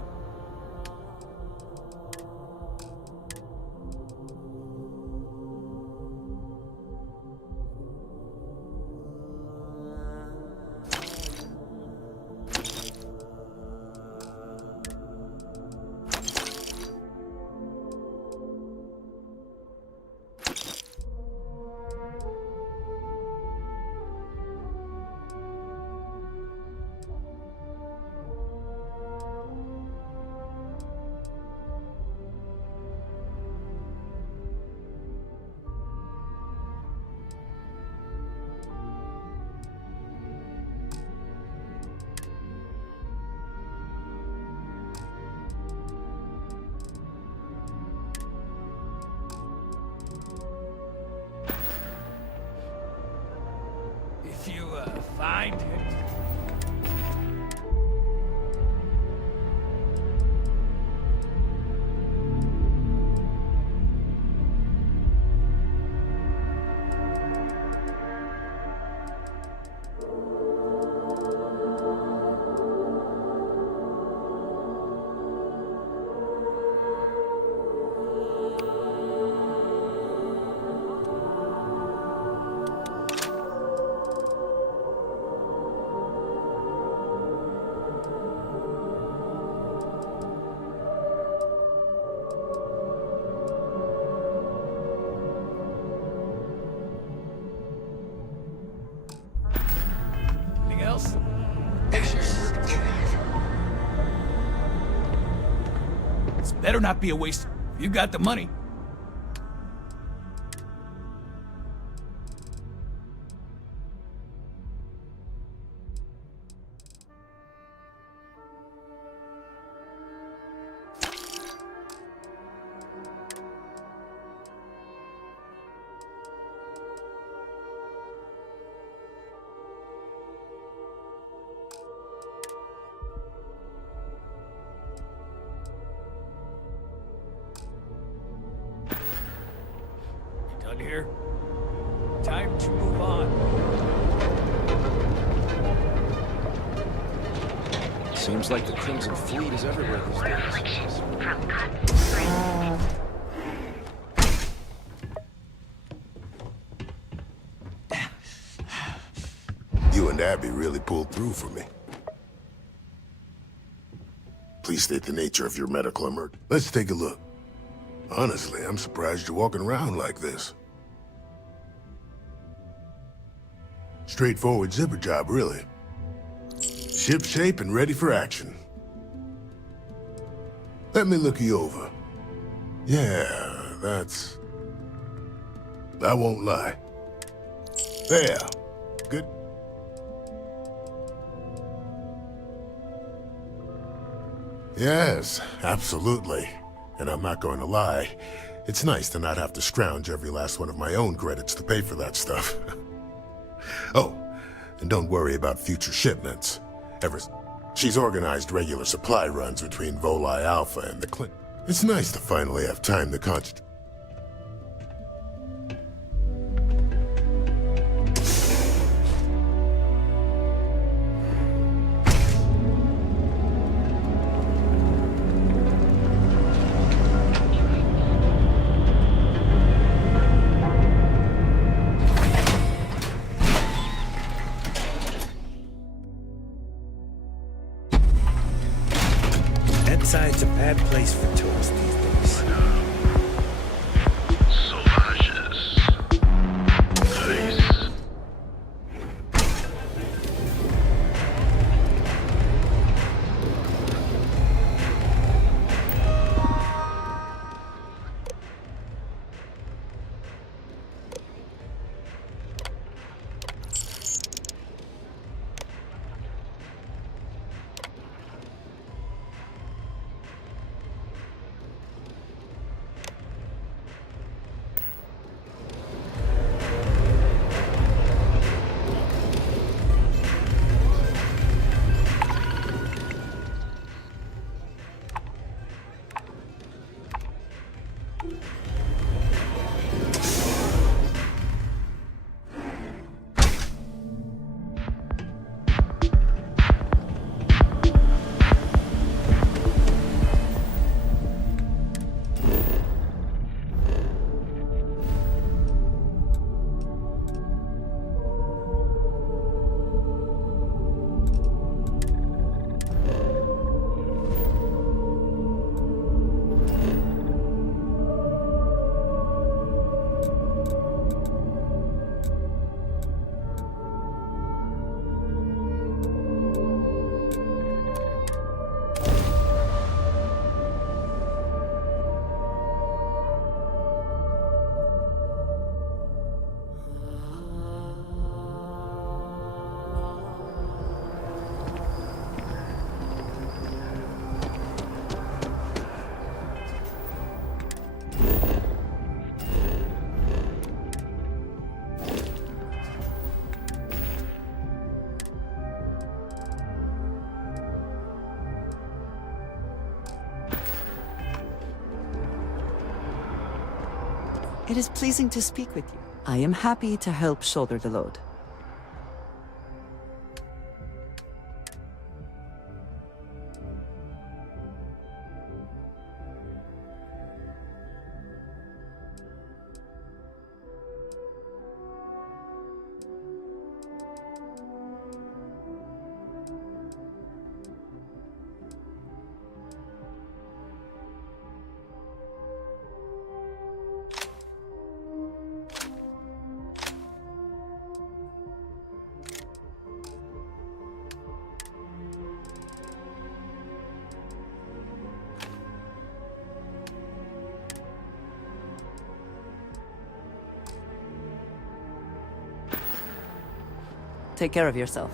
If you, find it... Anything else? This better not be a waste. You got the money. around here. Time to move on. Seems like the Crimson Fleet is everywhere these days. You and Abby really pulled through for me. Please state the nature of your medical emergency. Let's take a look. Honestly, I'm surprised you're walking around like this. Straightforward zipper job, really. Ship shape and ready for action. Let me look you over. Yeah, that's... I won't lie. There. Good. Yes, absolutely. And I'm not going to lie. It's nice to not have to scrounge every last one of my own credits to pay for that stuff. Oh, and don't worry about future shipments. She's organized regular supply runs between Voli Alpha and the Clint. It's nice to finally have time to concentrate. Bedside's a bad place for tourists these days. Sauvages. Nice. It is pleasing to speak with you. I am happy to help shoulder the load. Take care of yourself.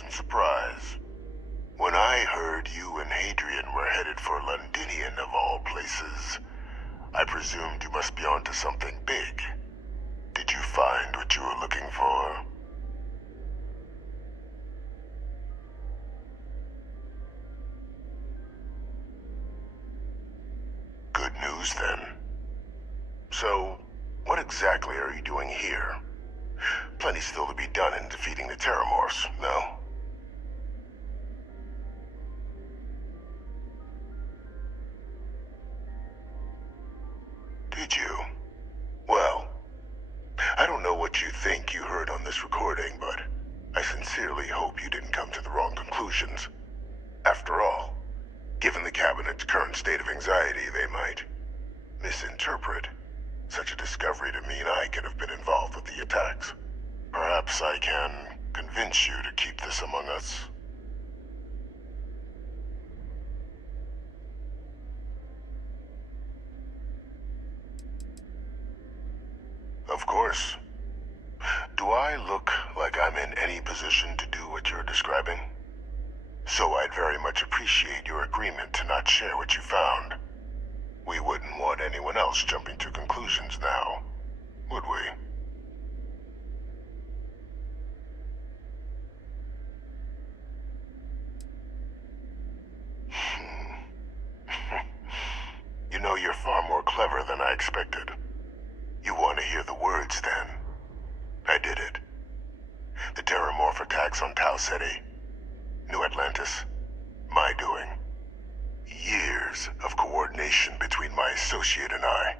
pleasant surprise. When I heard you and Hadrian were headed for Londinian of all places, I presumed you must be onto something big. Did you find what you were looking for? Good news, then. So, what exactly are you doing here? Plenty still to be done in defeating the Terramorphs, no? Did you? Well, I don't know what you think you heard on this recording, but I sincerely hope you didn't come to the wrong conclusions. After all, given the Cabinet's current state of anxiety, they might misinterpret such a discovery to mean I could have been involved with the attacks. Perhaps I can convince you to keep this among us. Of course. Do I look like I'm in any position to do what you're describing? So I'd very much appreciate your agreement to not share what you found. We wouldn't want anyone else jumping to conclusions now, would we? You know, you're far more clever than I expected. You want to hear the words, then? I did it. The Terramorph attacks on Tau Ceti, New Atlantis, my doing. Years of coordination between my associate and I,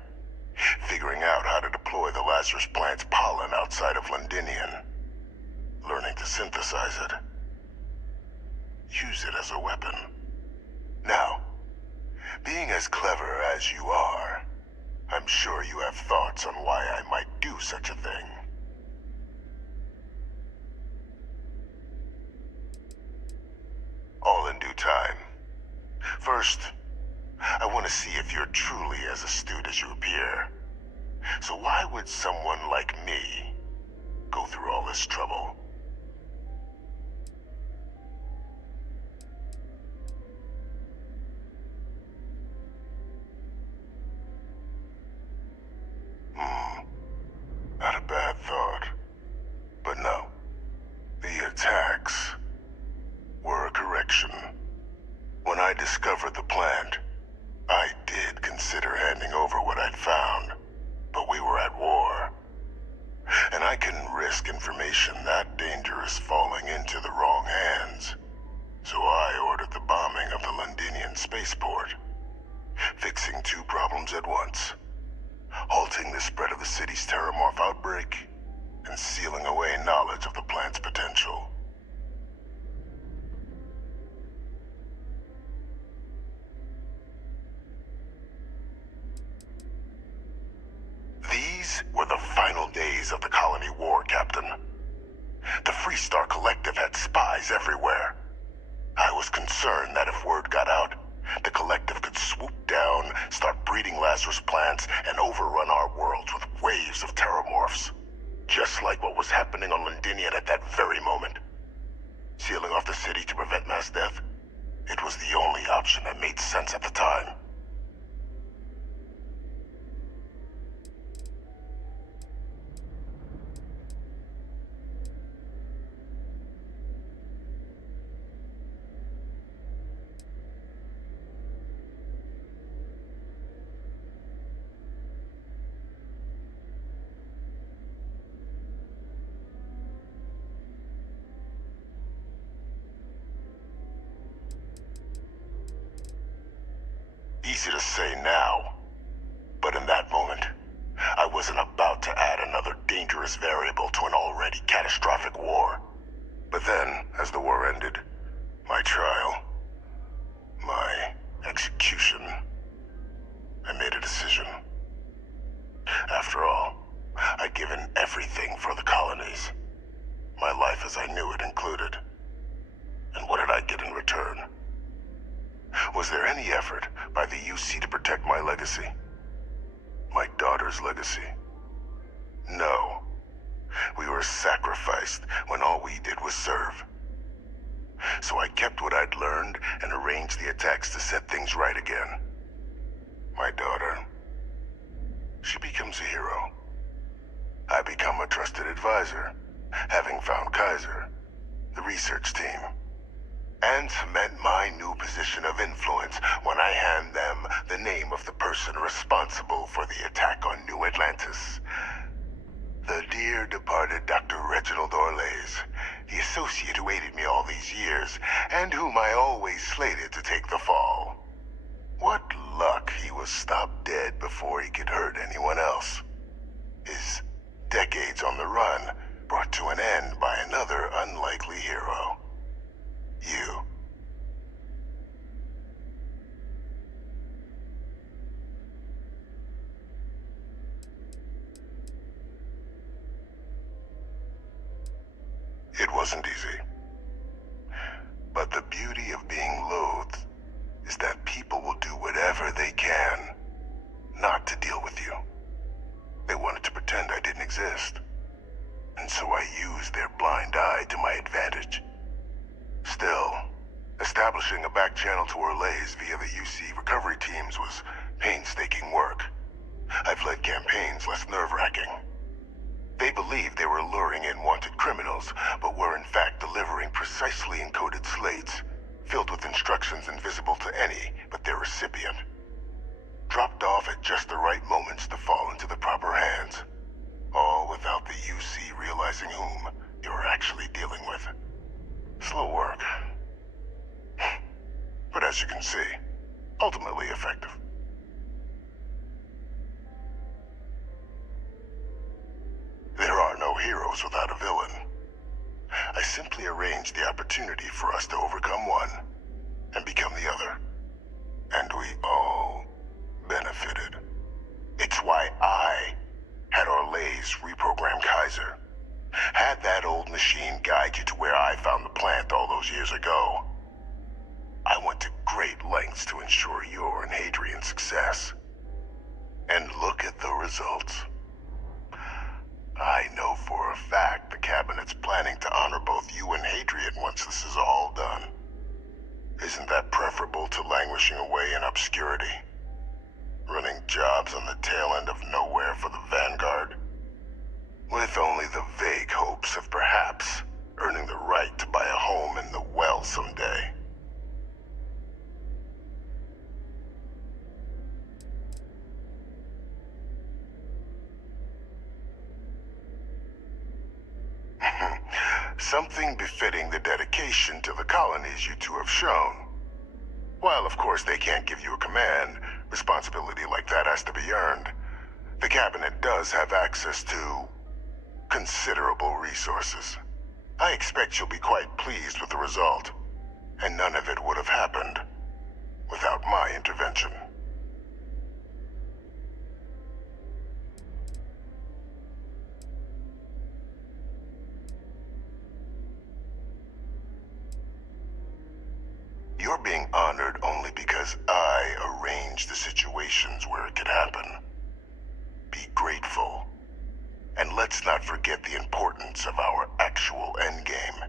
figuring out how to deploy the Lazarus plant's pollen outside of Londinian, learning to synthesize it, use it as a weapon. Now, being as clever as you are, I'm sure you have thoughts on why I might do such a thing. All in due time. First, I want to see if you're truly as astute as you appear. So why would someone like me go through all this trouble? Not a bad thought. But no. The attacks were a correction. When I discovered the plant, I did consider handing over what I'd found, but we were at war. And I couldn't risk information that dangerous falling into the wrong hands. So I ordered the bombing of the Londinian spaceport, fixing two problems at once. Halting the spread of the city's Terramorph outbreak, and sealing away knowledge of the plant's potential. These were the final days of the colony war, Captain. The Freestar Collective had spies everywhere. I was concerned that if word got out, the Collective could swoop down, start breeding Lazarus plants, and overrun our worlds with waves of Terramorphs. Just like what was happening on Londinian at that very moment. Sealing off the city to prevent mass death? It was the only option that made sense at the time. Easy to say now, but in that moment, I wasn't about to add another dangerous variable to an already catastrophic war. But then, as the war ended, my trial, my execution, I made a decision. After all, I'd given everything for the colonies. My life as I knew it included. And what did I get in return? Was there any effort by the UC to protect my legacy? My daughter's legacy? No. We were sacrificed when all we did was serve. so I kept what I'd learned and arranged the attacks to set things right again. My daughter, she becomes a hero. I become a trusted advisor, having found Kaiser, the research team, and cement my new position of influence when I hand them the name of the person responsible for the attack on New Atlantis. The dear departed Dr. Reginald Orlays, the associate who aided me all these years, and whom I always slated to take the fall. What luck he was stopped dead before he could hurt anyone else. His decades on the run brought to an end by another unlikely hero. You. It wasn't easy. But the beauty of being loathed is that people will do whatever they can not to deal with you. They wanted to pretend I didn't exist. And so I used their blind eye to my advantage. Still, establishing a back channel to Orlays via the UC recovery teams was painstaking work. I've led campaigns less nerve-wracking. They believed they were luring in wanted criminals, but were in fact delivering precisely encoded slates, filled with instructions invisible to any but their recipient. Dropped off at just the right moments to fall into the proper hands. All without the UC realizing whom you were actually dealing with. Slow work. But as you can see, ultimately effective. There are no heroes without a villain. I simply arranged the opportunity for us to overcome one and become the other. And we all benefited. It's why I had Orlays reprogram Kaiser. Had that old machine guide you to where I found the plant all those years ago. I went to great lengths to ensure your and Hadrian's success. And look at the results. I know for a fact the Cabinet's planning to honor both you and Hadrian once this is all done. Isn't that preferable to languishing away in obscurity? Running jobs on the tail end of nowhere for the Vanguard? With only the vague hopes of perhaps earning the right to buy a home in the well someday. Something befitting the dedication to the colonies you two have shown. While of course they can't give you a command, responsibility like that has to be earned. The Cabinet does have access to considerable resources. I expect you'll be quite pleased with the result, and none of it would have happened without my intervention. You're being honored only because I arranged the situations where it could happen. Be grateful. And let's not forget the importance of our actual endgame.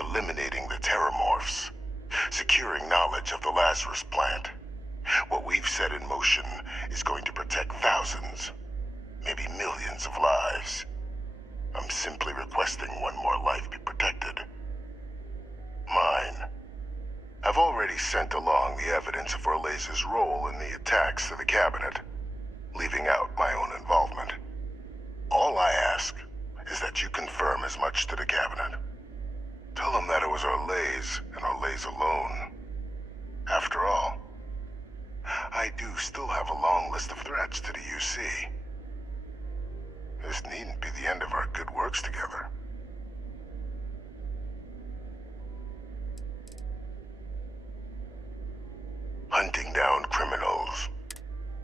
Eliminating the Terramorphs. Securing knowledge of the Lazarus plant. What we've set in motion is going to protect thousands, maybe millions of lives. I'm simply requesting one more life be protected. Mine. I've already sent along the evidence of Orlays' role in the attacks to the Cabinet, leaving out my own involvement. All I ask is that you confirm as much to the Cabinet. Tell them that it was Orlays and Orlays alone. After all, I do still have a long list of threats to the UC. This needn't be the end of our good works together. Hunting down criminals.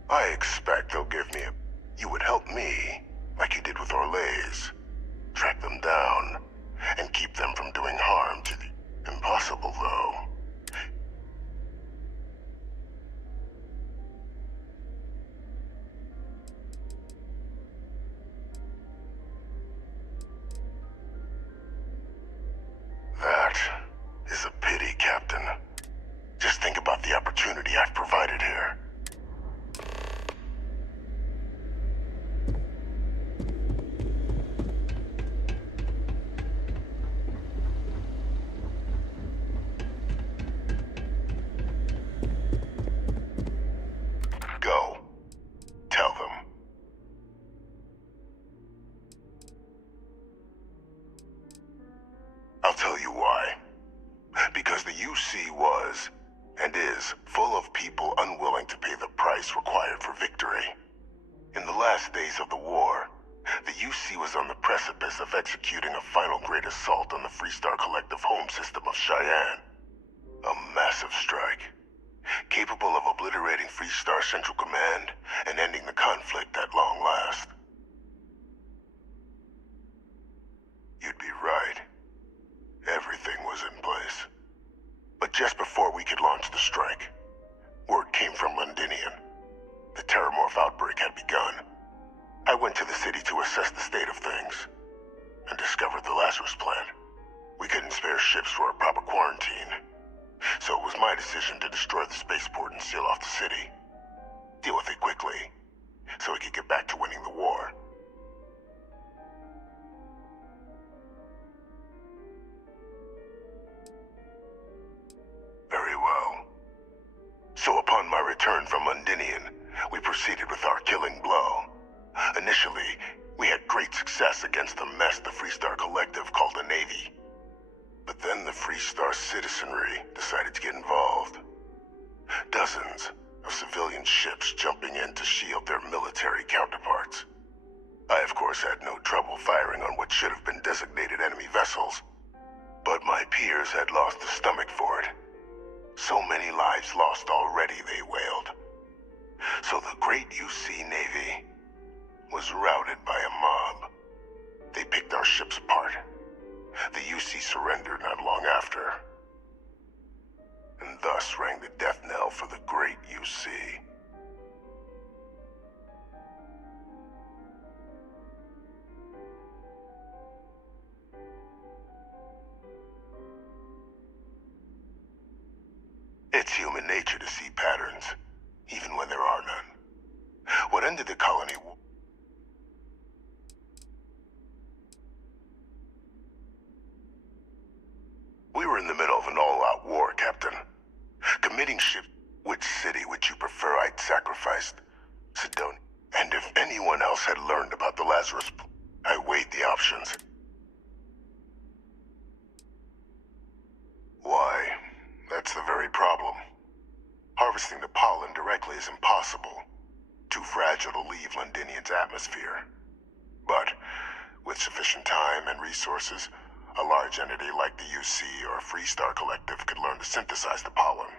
I expect they'll give me a... You would help me, like you did with Orlays. Track them down, and keep them from doing harm to the... Impossible, though. That is a UC was, and is, full of people unwilling to pay the price required for victory. In the last days of the war, the UC was on the precipice of executing a final great assault on the Freestar Collective home system of Cheyenne. A massive strike, capable of obliterating Freestar Central Command and ending the conflict at long last. You'd be right. Everything was in place. But just before we could launch the strike, word came from Londinian. The Terramorph outbreak had begun. I went to the city to assess the state of things, and discovered the Lazarus plant. We couldn't spare ships for a proper quarantine, so it was my decision to destroy the spaceport and seal off the city. Deal with it quickly, so we could get back to winning the war. Very well. So upon my return from Londinian, we proceeded with our killing blow. Initially, we had great success against the mess the Freestar Collective called the Navy. But then the Freestar citizenry decided to get involved. Dozens of civilian ships jumping in to shield their military counterparts. I, of course, had no trouble firing on what should have been designated enemy vessels. But my peers had lost the stomach for it. So many lives lost already, they wailed. So the great UC Navy was routed by a mob. They picked our ships apart. The UC surrendered not long after. And thus rang the death knell for the great UC. It's human nature to see patterns, even when there are none. What ended the colony war? We were in the middle of an all-out war, Captain. Committing ship... Which city would you prefer I'd sacrificed? Sidonia. And if anyone else had learned about the Lazarus... I weighed the options. Why, that's the very problem. Harvesting the pollen directly is impossible. Too fragile to leave Londinian's atmosphere. But, with sufficient time and resources, a large entity like the UC or Freestar Collective could learn to synthesize the pollen,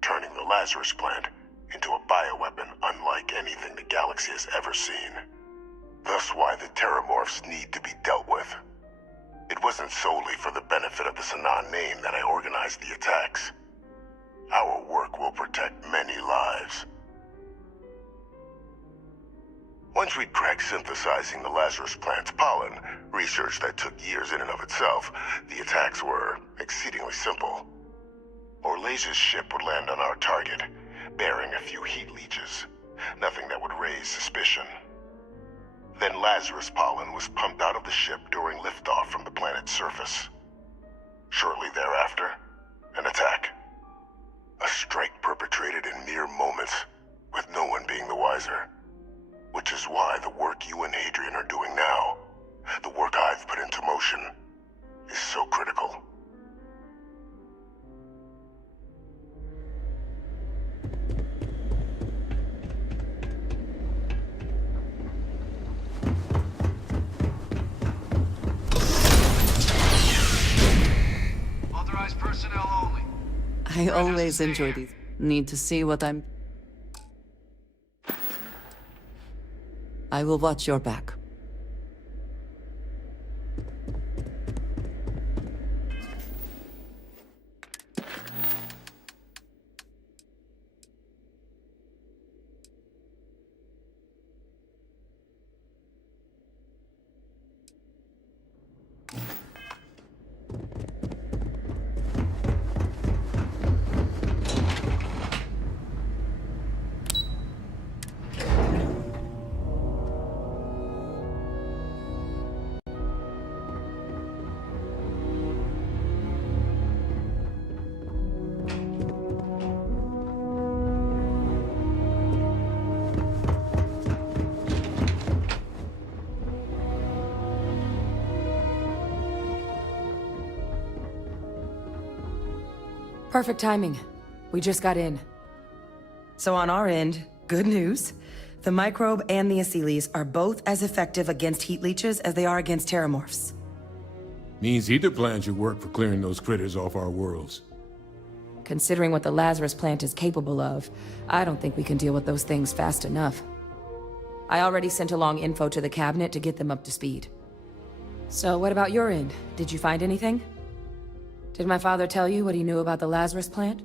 turning the Lazarus plant into a bioweapon unlike anything the galaxy has ever seen. Thus why the Terramorphs need to be dealt with. It wasn't solely for the benefit of the Sanan name that I organized the attacks. Our work will protect many lives. Once we'd cracked synthesizing the Lazarus plant's pollen, research that took years in and of itself, the attacks were exceedingly simple. Orlaze's ship would land on our target, bearing a few heat leeches, nothing that would raise suspicion. Then Lazarus pollen was pumped out of the ship during liftoff from the planet's surface. Shortly thereafter, an attack. A strike perpetrated in mere moments, with no one being the wiser. Which is why the work you and Hadrian are doing now, the work I've put into motion, is so critical. Authorized personnel only. I always enjoy these. Need to see what I'm... I will watch your back. Perfect timing. We just got in. So on our end, good news. The microbe and the Asylees are both as effective against heat leeches as they are against terramorphs. Means either plan should work for clearing those critters off our worlds. Considering what the Lazarus plant is capable of, I don't think we can deal with those things fast enough. I already sent along info to the cabinet to get them up to speed. So what about your end? Did you find anything? Did my father tell you what he knew about the Lazarus plant?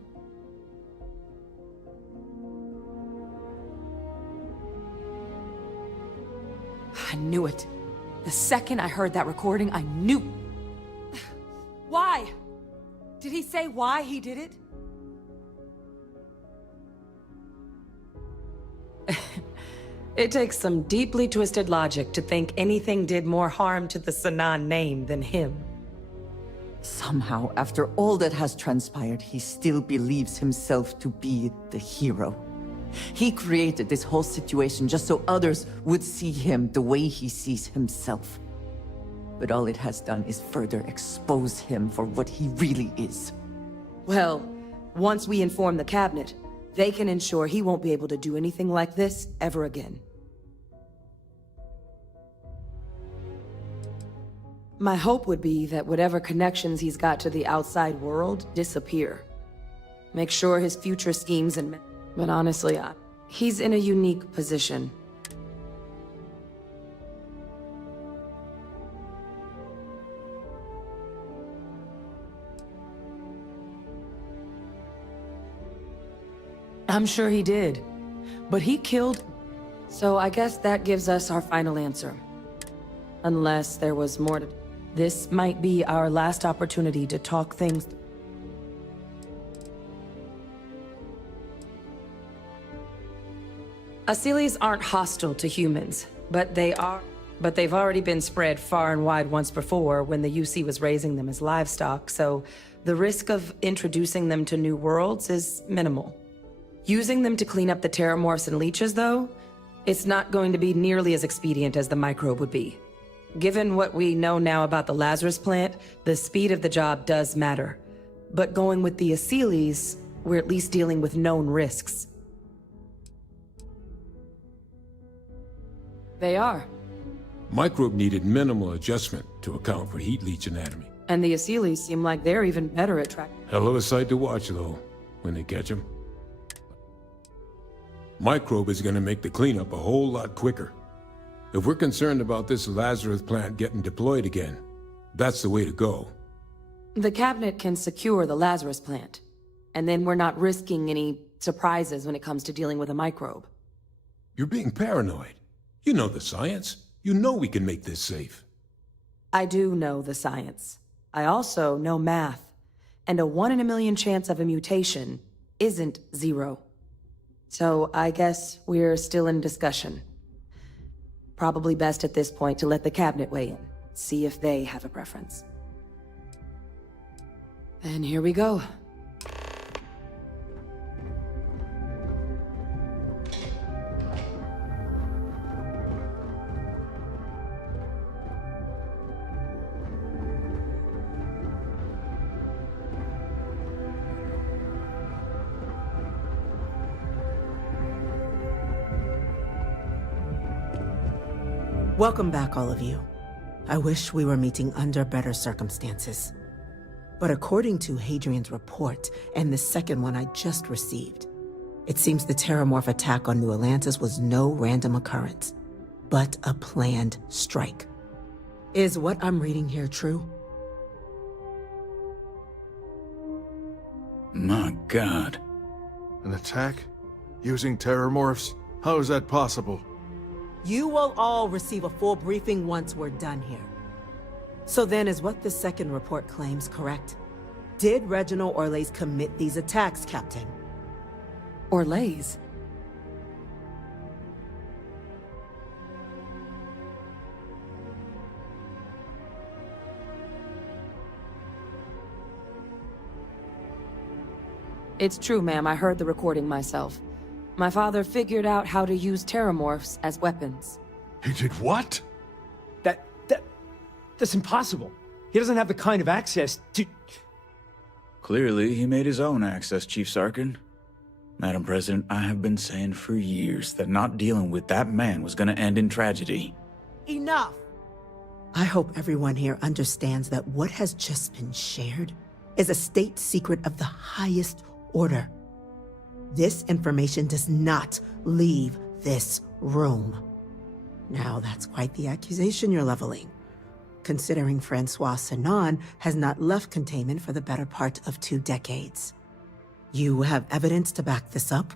I knew it. The second I heard that recording, I knew. Why? Did he say why he did it? It takes some deeply twisted logic to think anything did more harm to the Sanan name than him. Somehow, after all that has transpired, he still believes himself to be the hero. He created this whole situation just so others would see him the way he sees himself. But all it has done is further expose him for what he really is. Well, once we inform the cabinet, they can ensure he won't be able to do anything like this ever again. My hope would be that whatever connections he's got to the outside world disappear. Make sure his future schemes and... But honestly, he's in a unique position. I'm sure he did. But he killed... So I guess that gives us our final answer. Unless there was more to... This might be our last opportunity to talk things... Asylees aren't hostile to humans, but they've already been spread far and wide once before when the UC was raising them as livestock, so the risk of introducing them to new worlds is minimal. Using them to clean up the terramorphs and leeches, though, it's not going to be nearly as expedient as the microbe would be. Given what we know now about the Lazarus plant, the speed of the job does matter. But going with the Asylees, we're at least dealing with known risks. They are. Microbe needed minimal adjustment to account for heat leech anatomy. And the Asylees seem like they're even better at tracking. Hell of a sight to watch, though, when they catch them. Microbe is gonna make the cleanup a whole lot quicker. If we're concerned about this Lazarus plant getting deployed again, that's the way to go. The cabinet can secure the Lazarus plant, and then we're not risking any surprises when it comes to dealing with a microbe. You're being paranoid. You know the science. You know we can make this safe. I do know the science. I also know math. And a 1 in a million chance of a mutation isn't 0. So I guess we're still in discussion. Probably best at this point to let the cabinet weigh in, see if they have a preference. And here we go. Welcome back, all of you. I wish we were meeting under better circumstances. But according to Hadrian's report, and the second one I just received, it seems the Terramorph attack on New Atlantis was no random occurrence, but a planned strike. Is what I'm reading here true? My God. An attack? Using Terramorphs? How is that possible? You will all receive a full briefing once we're done here. So then, is what the second report claims correct? Did Reginald Orlays commit these attacks, Captain? Orlays? It's true, ma'am. I heard the recording myself. My father figured out how to use terramorphs as weapons. He did what? That's impossible. He doesn't have the kind of access to... Clearly, he made his own access, Chief Sarkin. Madam President, I have been saying for years that not dealing with that man was gonna end in tragedy. Enough! I hope everyone here understands that what has just been shared is a state secret of the highest order. This information does not leave this room. Now, that's quite the accusation you're leveling, considering Francois Sanon has not left containment for the better part of 2 decades. You have evidence to back this up?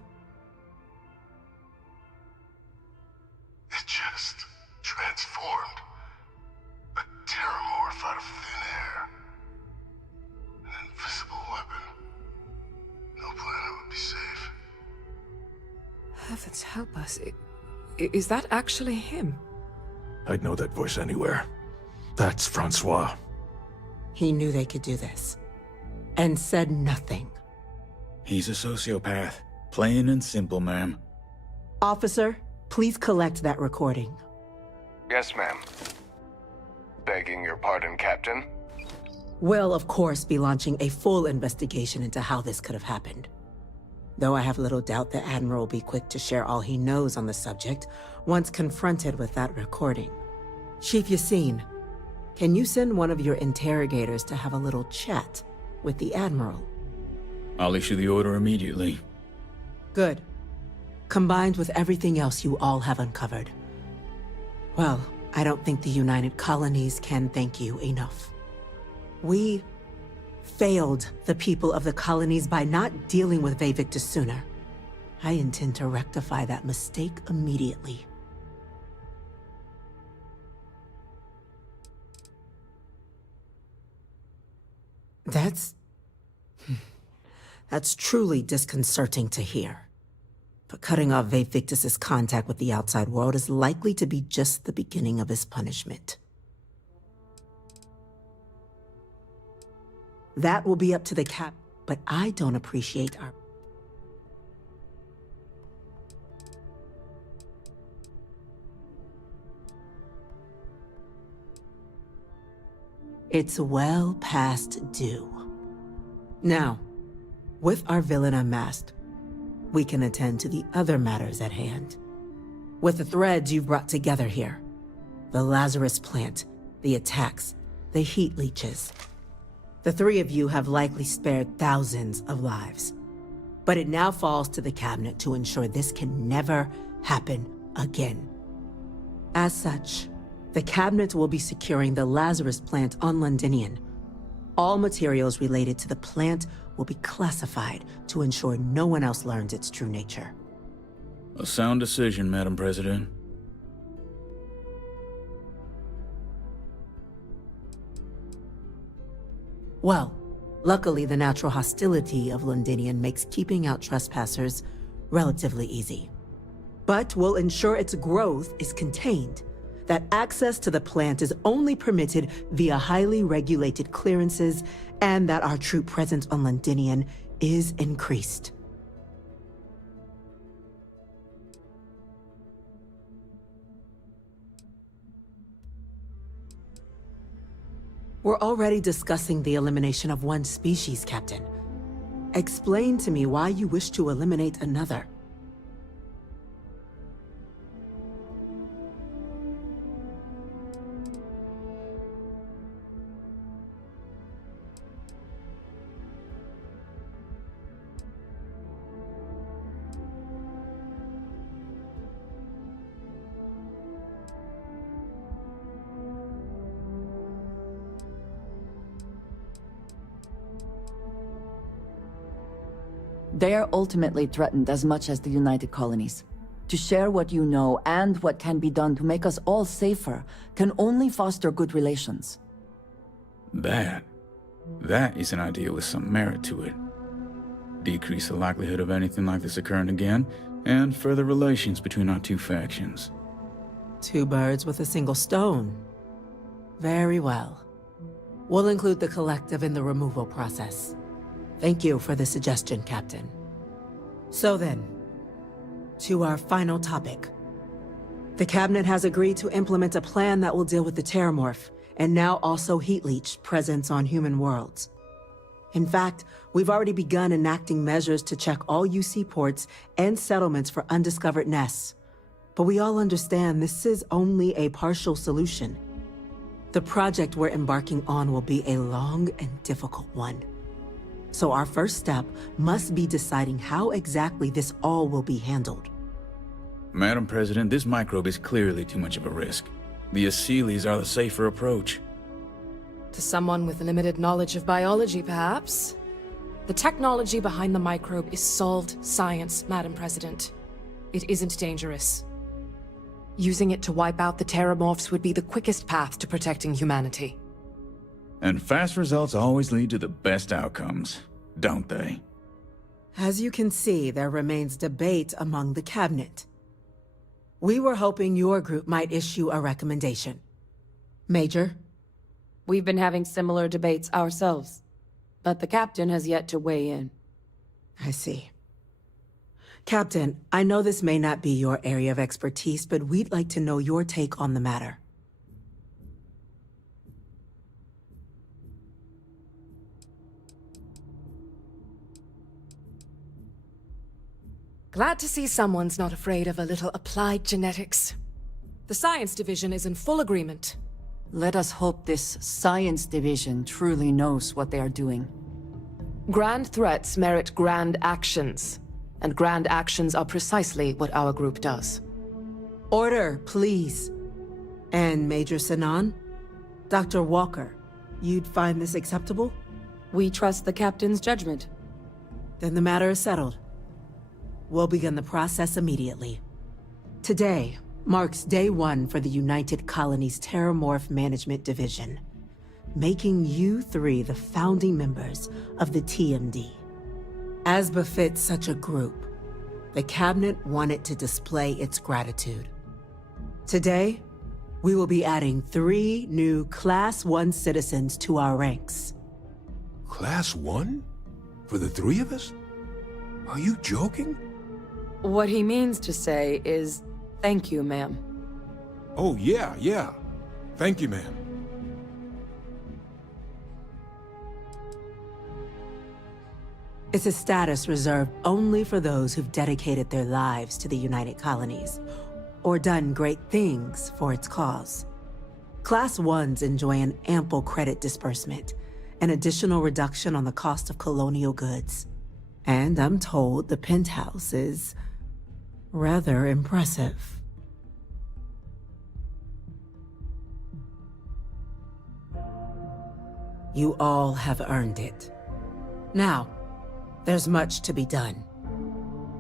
It just transformed. A terramorph out of thin air. An invisible weapon. No planet would be safe. Heavens help us. Is that actually him? I'd know that voice anywhere. That's Francois. He knew they could do this, and said nothing. He's a sociopath. Plain and simple, ma'am. Officer, please collect that recording. Yes, ma'am. Begging your pardon, Captain. We'll, of course, be launching a full investigation into how this could have happened. Though I have little doubt the Admiral will be quick to share all he knows on the subject once confronted with that recording. Chief Yassine, can you send one of your interrogators to have a little chat with the Admiral? I'll issue the order immediately. Good. Combined with everything else you all have uncovered. Well, I don't think the United Colonies can thank you enough. We failed the people of the colonies by not dealing with Vayvictus sooner. I intend to rectify that mistake immediately. That's truly disconcerting to hear. But cutting off Vayvictus's contact with the outside world is likely to be just the beginning of his punishment. That will be up to the cap, but I don't appreciate our... It's well past due. Now, with our villain unmasked, we can attend to the other matters at hand. With the threads you've brought together here, the Lazarus plant, the attacks, the heat leeches, the 3 of you have likely spared thousands of lives. But it now falls to the Cabinet to ensure this can never happen again. As such, the Cabinet will be securing the Lazarus plant on Londinian. All materials related to the plant will be classified to ensure no one else learns its true nature. A sound decision, Madam President. Well, luckily the natural hostility of Londinian makes keeping out trespassers relatively easy. But we'll ensure its growth is contained, that access to the plant is only permitted via highly regulated clearances, and that our troop presence on Londinian is increased. We're already discussing the elimination of one species, Captain. Explain to me why you wish to eliminate another. They are ultimately threatened as much as the United Colonies. To share what you know and what can be done to make us all safer can only foster good relations. That is an idea with some merit to it. Decrease the likelihood of anything like this occurring again, and further relations between our 2 factions. 2 birds with a single stone. Very well. We'll include the collective in the removal process. Thank you for the suggestion, Captain. So then, to our final topic. The Cabinet has agreed to implement a plan that will deal with the Terramorph, and now also Heat Leech presence on human worlds. In fact, we've already begun enacting measures to check all UC ports and settlements for undiscovered nests. But we all understand this is only a partial solution. The project we're embarking on will be a long and difficult one. So our first step must be deciding how exactly this all will be handled. Madam President, this microbe is clearly too much of a risk. The Aseles are the safer approach. To someone with limited knowledge of biology, perhaps? The technology behind the microbe is solved science, Madam President. It isn't dangerous. Using it to wipe out the Terramorphs would be the quickest path to protecting humanity. And fast results always lead to the best outcomes, don't they? As you can see, there remains debate among the cabinet. We were hoping your group might issue a recommendation. Major? We've been having similar debates ourselves, but the captain has yet to weigh in. I see. Captain, I know this may not be your area of expertise, but we'd like to know your take on the matter. Glad to see someone's not afraid of a little applied genetics. The science division is in full agreement. Let us hope this science division truly knows what they are doing. Grand threats merit grand actions, and grand actions are precisely what our group does. Order, please. And Major Sinan? Dr. Walker, you'd find this acceptable? We trust the captain's judgment. Then the matter is settled. We'll begin the process immediately. Today marks day one for the United Colonies Terramorph Management Division, making you three the founding members of the TMD. As befits such a group, the Cabinet wanted to display its gratitude. Today, we will be adding 3 new Class 1 citizens to our ranks. Class 1? For the 3 of us? Are you joking? What he means to say is, thank you, ma'am. Oh, yeah. Thank you, ma'am. It's a status reserved only for those who've dedicated their lives to the United Colonies, or done great things for its cause. Class 1s enjoy an ample credit disbursement, an additional reduction on the cost of colonial goods. And I'm told the penthouse is rather impressive. You all have earned it. Now, there's much to be done.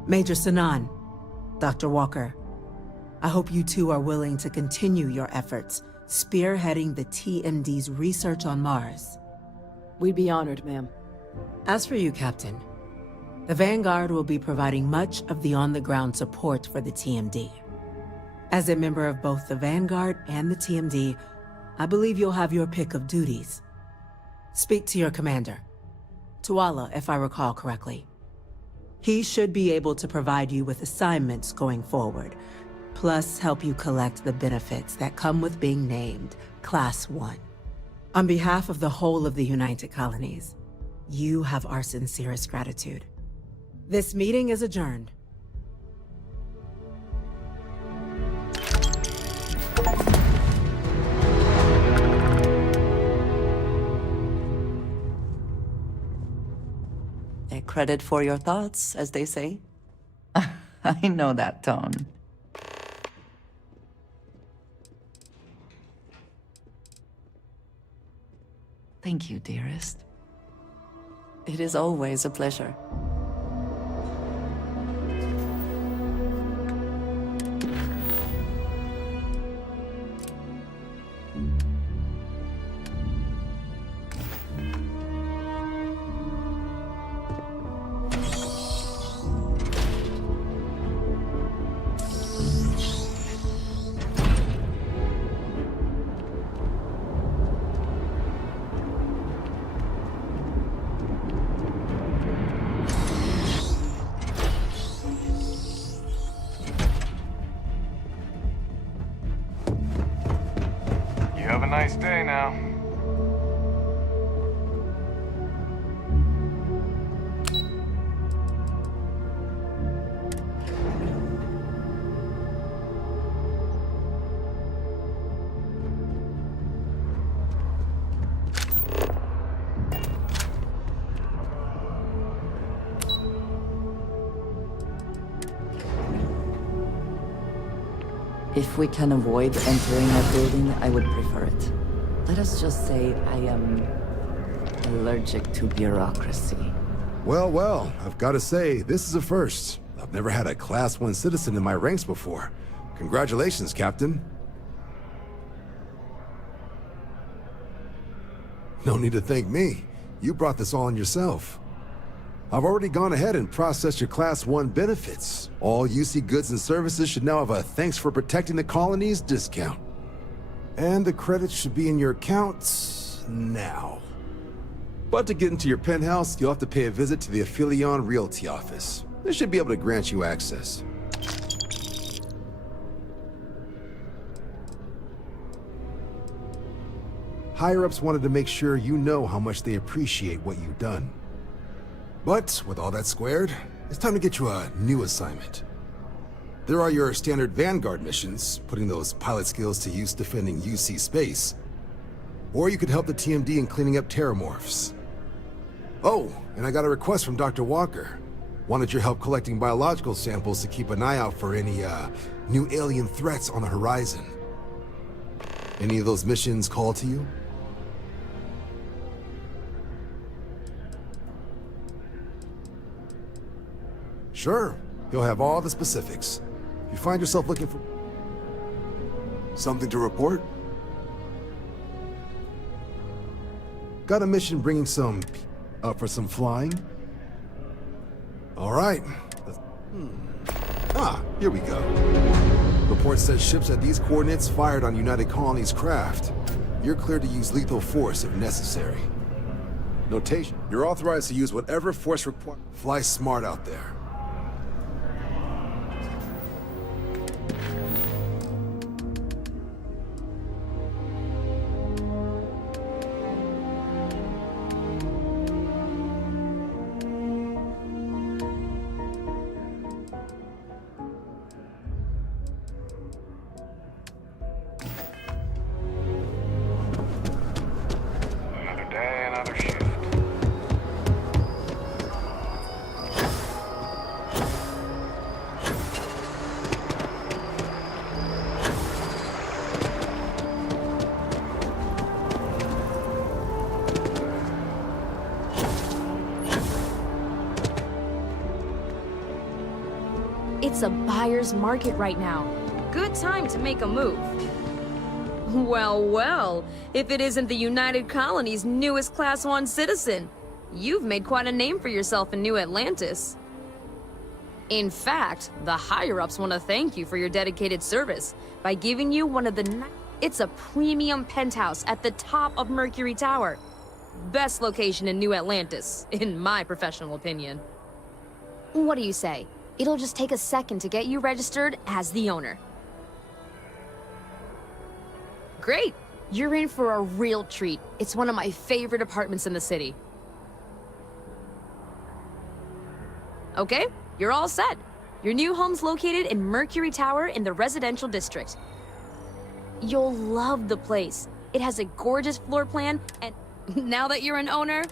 Major Sinan, Dr. Walker, I hope you two are willing to continue your efforts spearheading the TMD's research on Mars. We'd be honored, ma'am. As for you, Captain, the Vanguard will be providing much of the on-the-ground support for the TMD. As a member of both the Vanguard and the TMD, I believe you'll have your pick of duties. Speak to your commander, Tuala, if I recall correctly. He should be able to provide you with assignments going forward, plus help you collect the benefits that come with being named Class 1. On behalf of the whole of the United Colonies, you have our sincerest gratitude. This meeting is adjourned. A credit for your thoughts, as they say. I know that tone. Thank you, dearest. It is always a pleasure. You have a nice day now. If we can avoid entering that building, I would prefer it. Let us just say I am allergic to bureaucracy. Well, well, I've got to say, this is a first. I've never had a Class 1 citizen in my ranks before. Congratulations, Captain. No need to thank me. You brought this all on yourself. I've already gone ahead and processed your Class 1 benefits. All UC goods and services should now have a thanks for protecting the colonies discount. And the credits should be in your accounts now. But to get into your penthouse, you'll have to pay a visit to the Aphelion Realty office. They should be able to grant you access. Higher-ups wanted to make sure you know how much they appreciate what you've done. But with all that squared, it's time to get you a new assignment. There are your standard Vanguard missions, putting those pilot skills to use defending UC space. Or you could help the TMD in cleaning up terramorphs. Oh, and I got a request from Dr. Walker. Wanted your help collecting biological samples to keep an eye out for any, new alien threats on the horizon. Any of those missions call to you? Sure, you'll have all the specifics. If you find yourself looking for something to report? Got a mission bringing some up for some flying? All right. Here we go. Report says ships at these coordinates fired on United Colonies craft. You're cleared to use lethal force if necessary. Notation: you're authorized to use whatever force required. Fly smart out there. It's a buyer's market right now. Good time to make a move. Well, well, if it isn't the United Colony's newest Class 1 citizen. You've made quite a name for yourself in New Atlantis. In fact, the higher-ups want to thank you for your dedicated service by giving you one of the... It's a premium penthouse at the top of Mercury Tower. Best location in New Atlantis, in my professional opinion. What do you say? It'll just take a second to get you registered as the owner. Great! You're in for a real treat. It's one of my favorite apartments in the city. Okay, you're all set. Your new home's located in Mercury Tower in the residential district. You'll love the place. It has a gorgeous floor plan, and now that you're an owner,